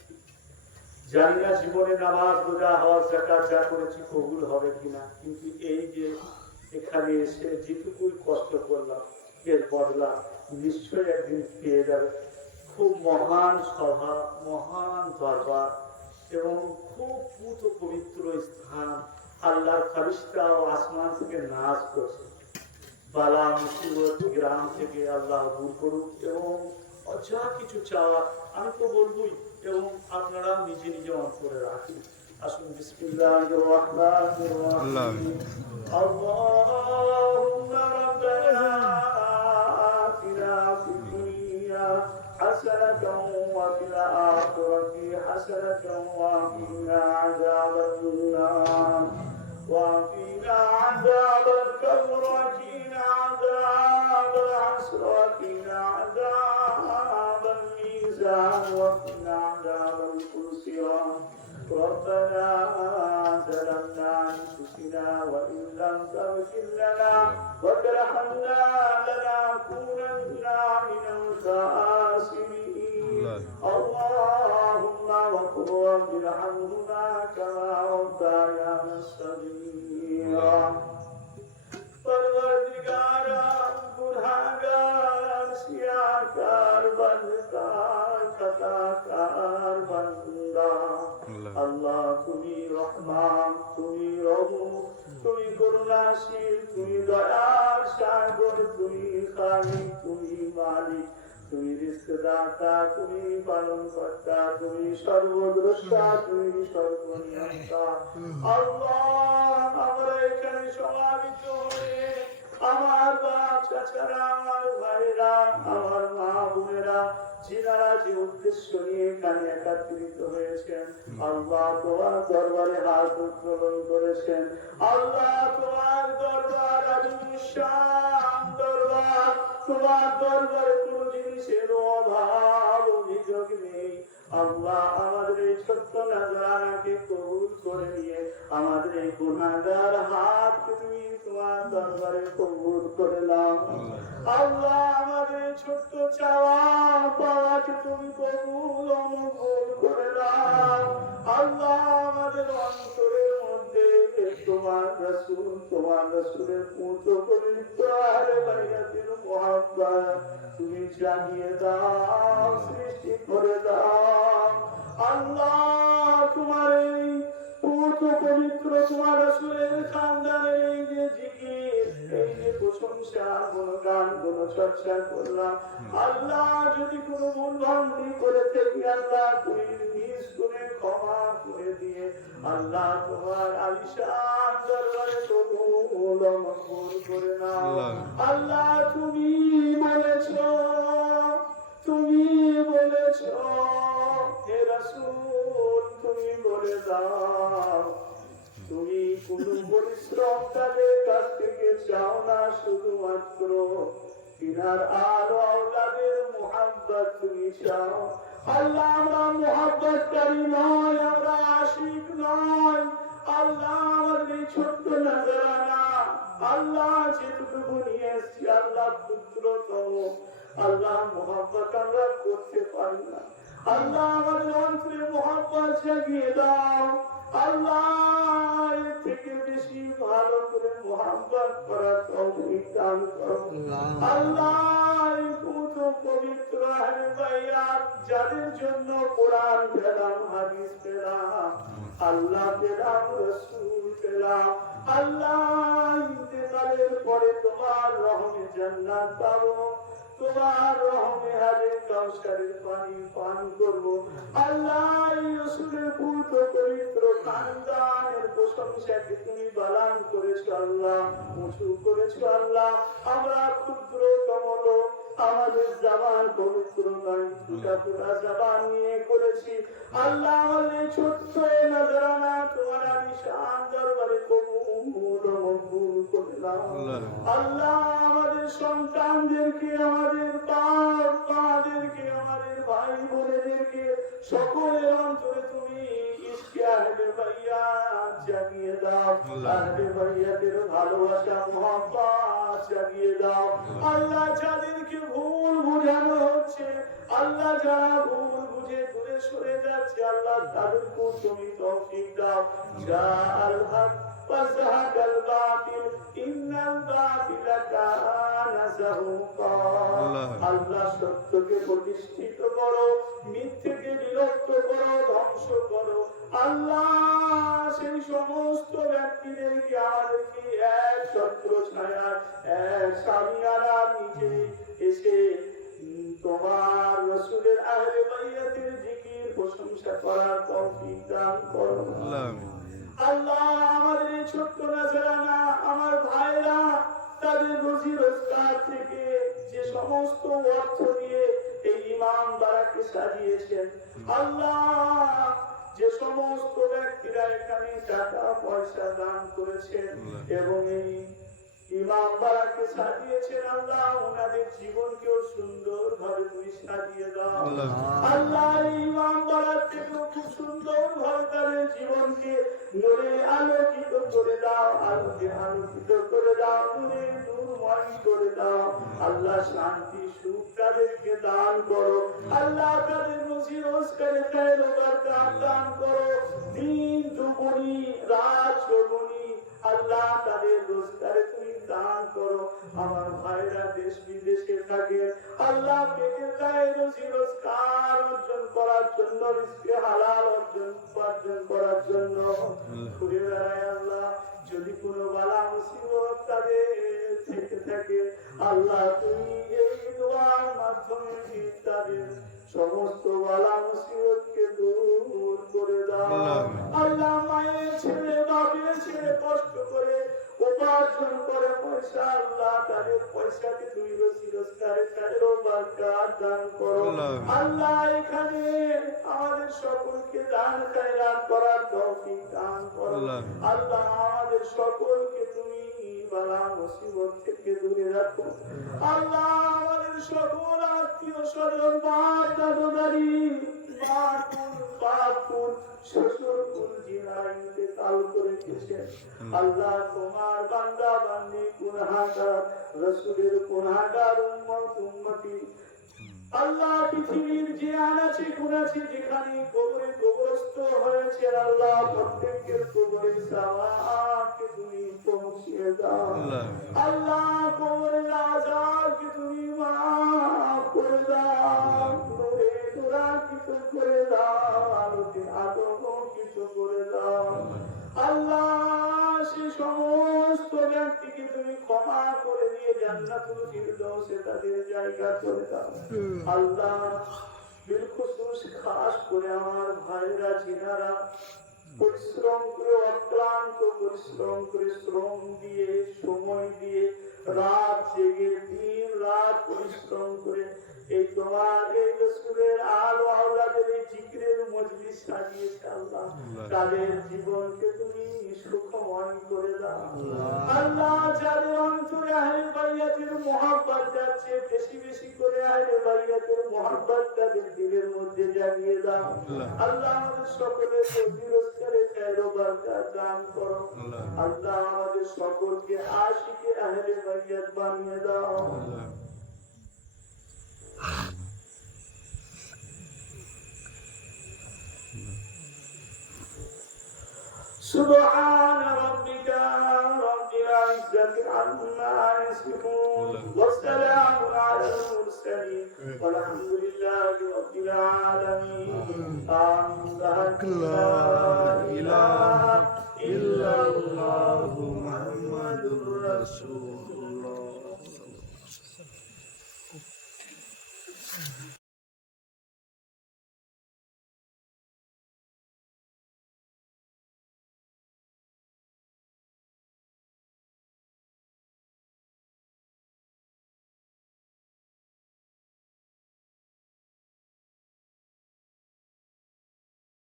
জানি না জীবনে নামাজ রোজা হওয়ার যাকাত যা করেছি কবুল হবে কিনা, কিন্তু এই যে এখানে এসে যেটুকুই কষ্ট করলাম এর বদলা নিশ্চয়ই একদিন পেয়ে যাবে। খুব মহান সভা, মহান দরবার এবং খুব পুত পবিত্র স্থান। আল্লাহর ফারিস্তা ও আসমান থেকে নাচ করছে। বালা মুসিবত গ্রাম থেকে আল্লাহ দূর করুক এবং যা কিছু চাওয়া আমি তো বলবই এবং আপনারা নিজে নিজে অন্তরে রাখুন। আসুন বিসমিল্লাহির রাহমানির রাহিম। আল্লাহুম্মা রাব্বানা আতিনা ফিদ দুনিয়া হাসানাতাও ওয়া ফিল আখিরাতি হাসানাতাও ওয়া কিনা আযাবান নার ওয়া কিনা আযাবাল কবর ওয়া কিনা আযাবাল আসর ওয়া কিনা আযাবাল মিজান ওয়া কিনা আযাবাল কুরসিয়ান ربنا ظلمنا أنفسنا وإن لم تغفر لنا وترحمنا لنكونن من الخاسرين اللهم وقل رب ارحمهما كما ربيانا صغيرا परवरदिगारा गुनाहगार सियाकार बंदकार खताकार बंदा अल्लाह তুমি রহমান, তুমি রহিম, তুমি করুণাশীল, তুমি দয়ার সাগর, তুমি খালিক, তুমি মালিক, তুমি রিজকদাতা, তুমি পালনকর্তা, তুমি সর্বদ্রষ্টা, তুমি সর্বনিয়ন্তা। আল্লাহ আমরা এখানে সমাবেত হয়ে আমার বাপ চাচারা, আমার ভাইরা, আমার মা বোনেরা যিনারা যে উদ্দেশ্য নিয়ে এখানে একত্রিত হয়েছেন, আল্লাহ তোমার দরবারে হাত উত্তোলন করেছেন। আল্লাহ তোমার দরবার আলিশান দরবার, তোমার দরবারে কোন জিনিসের অভাব অভিযোগ নেই। আল্লাহ আমাদের এই ছোট্ট নাজরানাকে কবুল করে নিয়ে আমাদের এই গুনাহগার হাতকে তুমি তোমার দরবারে কবুল করে নাও। আল্লাহ আমাদের এই ছোট্ট চাওয়া পাওয়াকে তুমি কবুল অনুকূল করে নাও। আল্লাহ আমাদের অন্তরের মধ্যে তোমার রাসূলের পুত্র পবিত্র আহলে বাইতের মুহাব্বত তুমি জাগিয়ে দাও, সৃষ্টি করে দাও। আল্লাহ তোমার এই পুত্র পবিত্র তোমার রাসূলের খানদানের এই যে জিকির, এই যে প্রশংসা, গুণগান, গুণচর্চা করলাম, আল্লাহ যদি কোনো ভুল ভ্রান্তি করে থাকি আল্লাহ তুমি নিজ গুণে ক্ষমা করে দিয়ে আল্লাহ তোমার আলিশান দরবারে কবুল মকবুল করে নাও। আল্লাহ তুমি বলেছো হে রাসূল, তুমি বলে দাও তুমি কোনো পরিশ্রম তাদের কাছ থেকে চাও না, শুধুমাত্র তিনার আলো আওলাদের মুহাব্বত তুমি চাও। আল্লাহ আমরা মুহাব্বতকারী নয়, আমরা আশিক নয়। আল্লাহ আমাদের এই ছোট্ট নাজরানা আল্লাহ যেটুকু নিয়ে এসছি আল্লাহ পুত্রতম আল্লাহ মুহাব্বত আমরা করতে পারি না। আল্লাহ আমাদের অন্তরে মুহাব্বত জাগিয়ে দাও। আল্লাহ এর থেকে বেশি ভালো করে মুহাব্বত করার তৌফিক দান করো। আল্লাহ এই পুত্র পবিত্র আহলে বাইত যাদের জন্য কোরআন পেলাম, হাদিস পেলাম, আল্লাহ পেলাম, রাসূল পেলাম, আল্লাহ ইন্তেকালের পর পরে তোমার রহমে জান্নাত পাবো, তোমার রহমে হারে কাউসারের পানি পান করবো। আল্লাহ রাসূলের পুত্র পবিত্র খানদানের প্রশংসাকে তুমি বালান করেছো আল্লাহ, উঁচু করেছো আল্লাহ। আমরা ক্ষুদ্রতম লোক, আমাদের জবান পবিত্র নয়, টুকরা জবান নিয়ে করেছি আল্লাহ। আমাদের ছোট্ট নজরানা তোমার আলিশান দরবারে কবুল ও মকবুল করে নাও আল্লাহ। আমাদের সন্তানদেরকে, আমাদের বাপ মাদেরকে, আমাদের ভাই বোনেদেরকে সকলের অন্তরে তুমি ইশকে আহলে বাইয়াত জাগিয়ে দাও, আহলে বাইয়াতের ভালোবাসা মহব্বত জাগিয়ে দাও আল্লাহ। যাদেরকে ভুল বুঝানো হচ্ছে আল্লাহ, যারা ভুল বুঝে দূরে সরে যাচ্ছে আল্লাহ, তাদেরকে তুমি তৌফিক দাও। যা আল হক ওয়াজহাকাল বাতিল ইন্নাল বাতিলা কানা যাহুকা। আল্লাহ সত্যকে প্রতিষ্ঠিত করো, মিথ্যাকে বিলুপ্ত করো, ধ্বংস করো আল্লাহ। সেই সমস্ত ব্যক্তিদেরকে আমাদেরকে এক ছত্র ছায়া, এক সামিয়ানার নিচে এসে তোমার রাসূলের আহলে বাইয়াতের জিকির প্রশংসা করার তৌফিক দান করো আল্লাহ। আমাদের এই ছোট্ট নাজরানা আমার ভাইরা তাদের রুজি রোজগার থেকে যে সমস্ত অর্থ দিয়ে এই ইমাম বাড়াকে সাজিয়েছেন আল্লাহ, যে সমস্ত ব্যক্তিরা এখানে টাকা পয়সা দান করেছেন এবং এই ইমাম বাড়াকে সাজিয়েছেন আল্লাহ, ওনাদের জীবনকেও সুন্দর ভাবে তুমি সাজিয়ে দাও আল্লাহ। ইমাম বাড়ার থেকেও খুব সুন্দর ভাবে তাদের জীবনকে নূরে আলোকিত করে দাও, আলোকে আলোকিত করে দাও, নূরে নূরময় করে দাও আল্লাহ। শান্তি সুখ তাদেরকে দান করো আল্লাহ। তাদের রুজি রোজগারে খায়ের বরকত দান করো, দিন দুগুনি রাত চৌগুনি আল্লাহ তাদের রোজগারে তুমি দান করো। আমার ভাইরা দেশ বিদেশে থাকে আল্লাহ, পেটের গায়ে রুজি রোজগার অর্জন করার জন্য, রিজকে হালাল অর্জন করার জন্য ঘুরে বেড়ায় আল্লাহ। যদি কোনো বালা মুসিবত তাদের থেকে থাকে আল্লাহ, তুমি এই দোয়ার মাধ্যমে তাদের সমস্ত বালা মুসিবতকে দূর করে দাও আল্লাহ। মায়ের ছেলে বাপের ছেলে কষ্ট করে উপার্জন করে পয়সা আল্লাহ, তাদের পয়সাকে তুমি রুজি রোজগারে খায়রো বরকত দান করো আল্লাহ। এখানে আমাদের সকলকে দান খায়রাত করার তৌফিক দান করো আল্লাহ। আমাদের সকলকে তুমি বালা মুসিবত থেকে দূরে রাখো আল্লাহ। আমাদের সকল আত্মীয় স্বজন, মা দাদু দাদি, বাপুর শ্বশুর কুল জিনারা ইন্তেকাল করে গেছেন আল্লাহ। তোমার বান্দা বান্দি গুনাহগার, রাসূলের গুনাহগার উম্মতি আল্লাহ, পৃথিবীর যে আনাচে কোনাচে যেখানে কবরে কবরস্থ হয়েছে আল্লাহ, প্রত্যেকের কবরে সাওয়াবকে তুমি পৌঁছিয়ে দাও আল্লাহ। কবরের আযাবকে তুমি মাফ করে দাও, নূরে নূরান্বিত করে দাও, আলোকে আলোকিত করে দাও আল্লাহ। সেই সমস্ত ব্যক্তিকে তুমি ক্ষমা করে দিয়ে জান্নাতুল ফিরদাউসে তাদের জায়গা করে দাও আল্লাহ। বিলখুসুস খাস করে আমার ভাইরা যিনারা পরিশ্রম করে, অক্লান্ত পরিশ্রম করে, শ্রম দিয়ে, সময় দিয়ে, রাত জেগে দিন রাত পরিশ্রম করে এই তোমার এই রাসূলের আলো আওলাদের এই জিকিরের মজলিস সাজিয়েছে আল্লাহ, তাদের জীবনকে তুমি সুখময় করে দাও আল্লাহ। যাদের অন্তরে আহলে বাইয়াতের মহব্বত যাচ্ছে, বেশি বেশি করে আহলে বাইয়াতের মহব্বত তাদের দিলের মধ্যে জাগিয়ে দাও আল্লাহ। আমাদের সকলের রুজি রোজগারে খায়র ও বরকত দান করো আল্লাহ। আমাদের সকলকে আশিকে আহলে বাইয়াত বানিয়ে দাও। سبحان ربك رب العزة عما يصفون والسلام على المرسلين والحمد لله رب العالمين. لا إله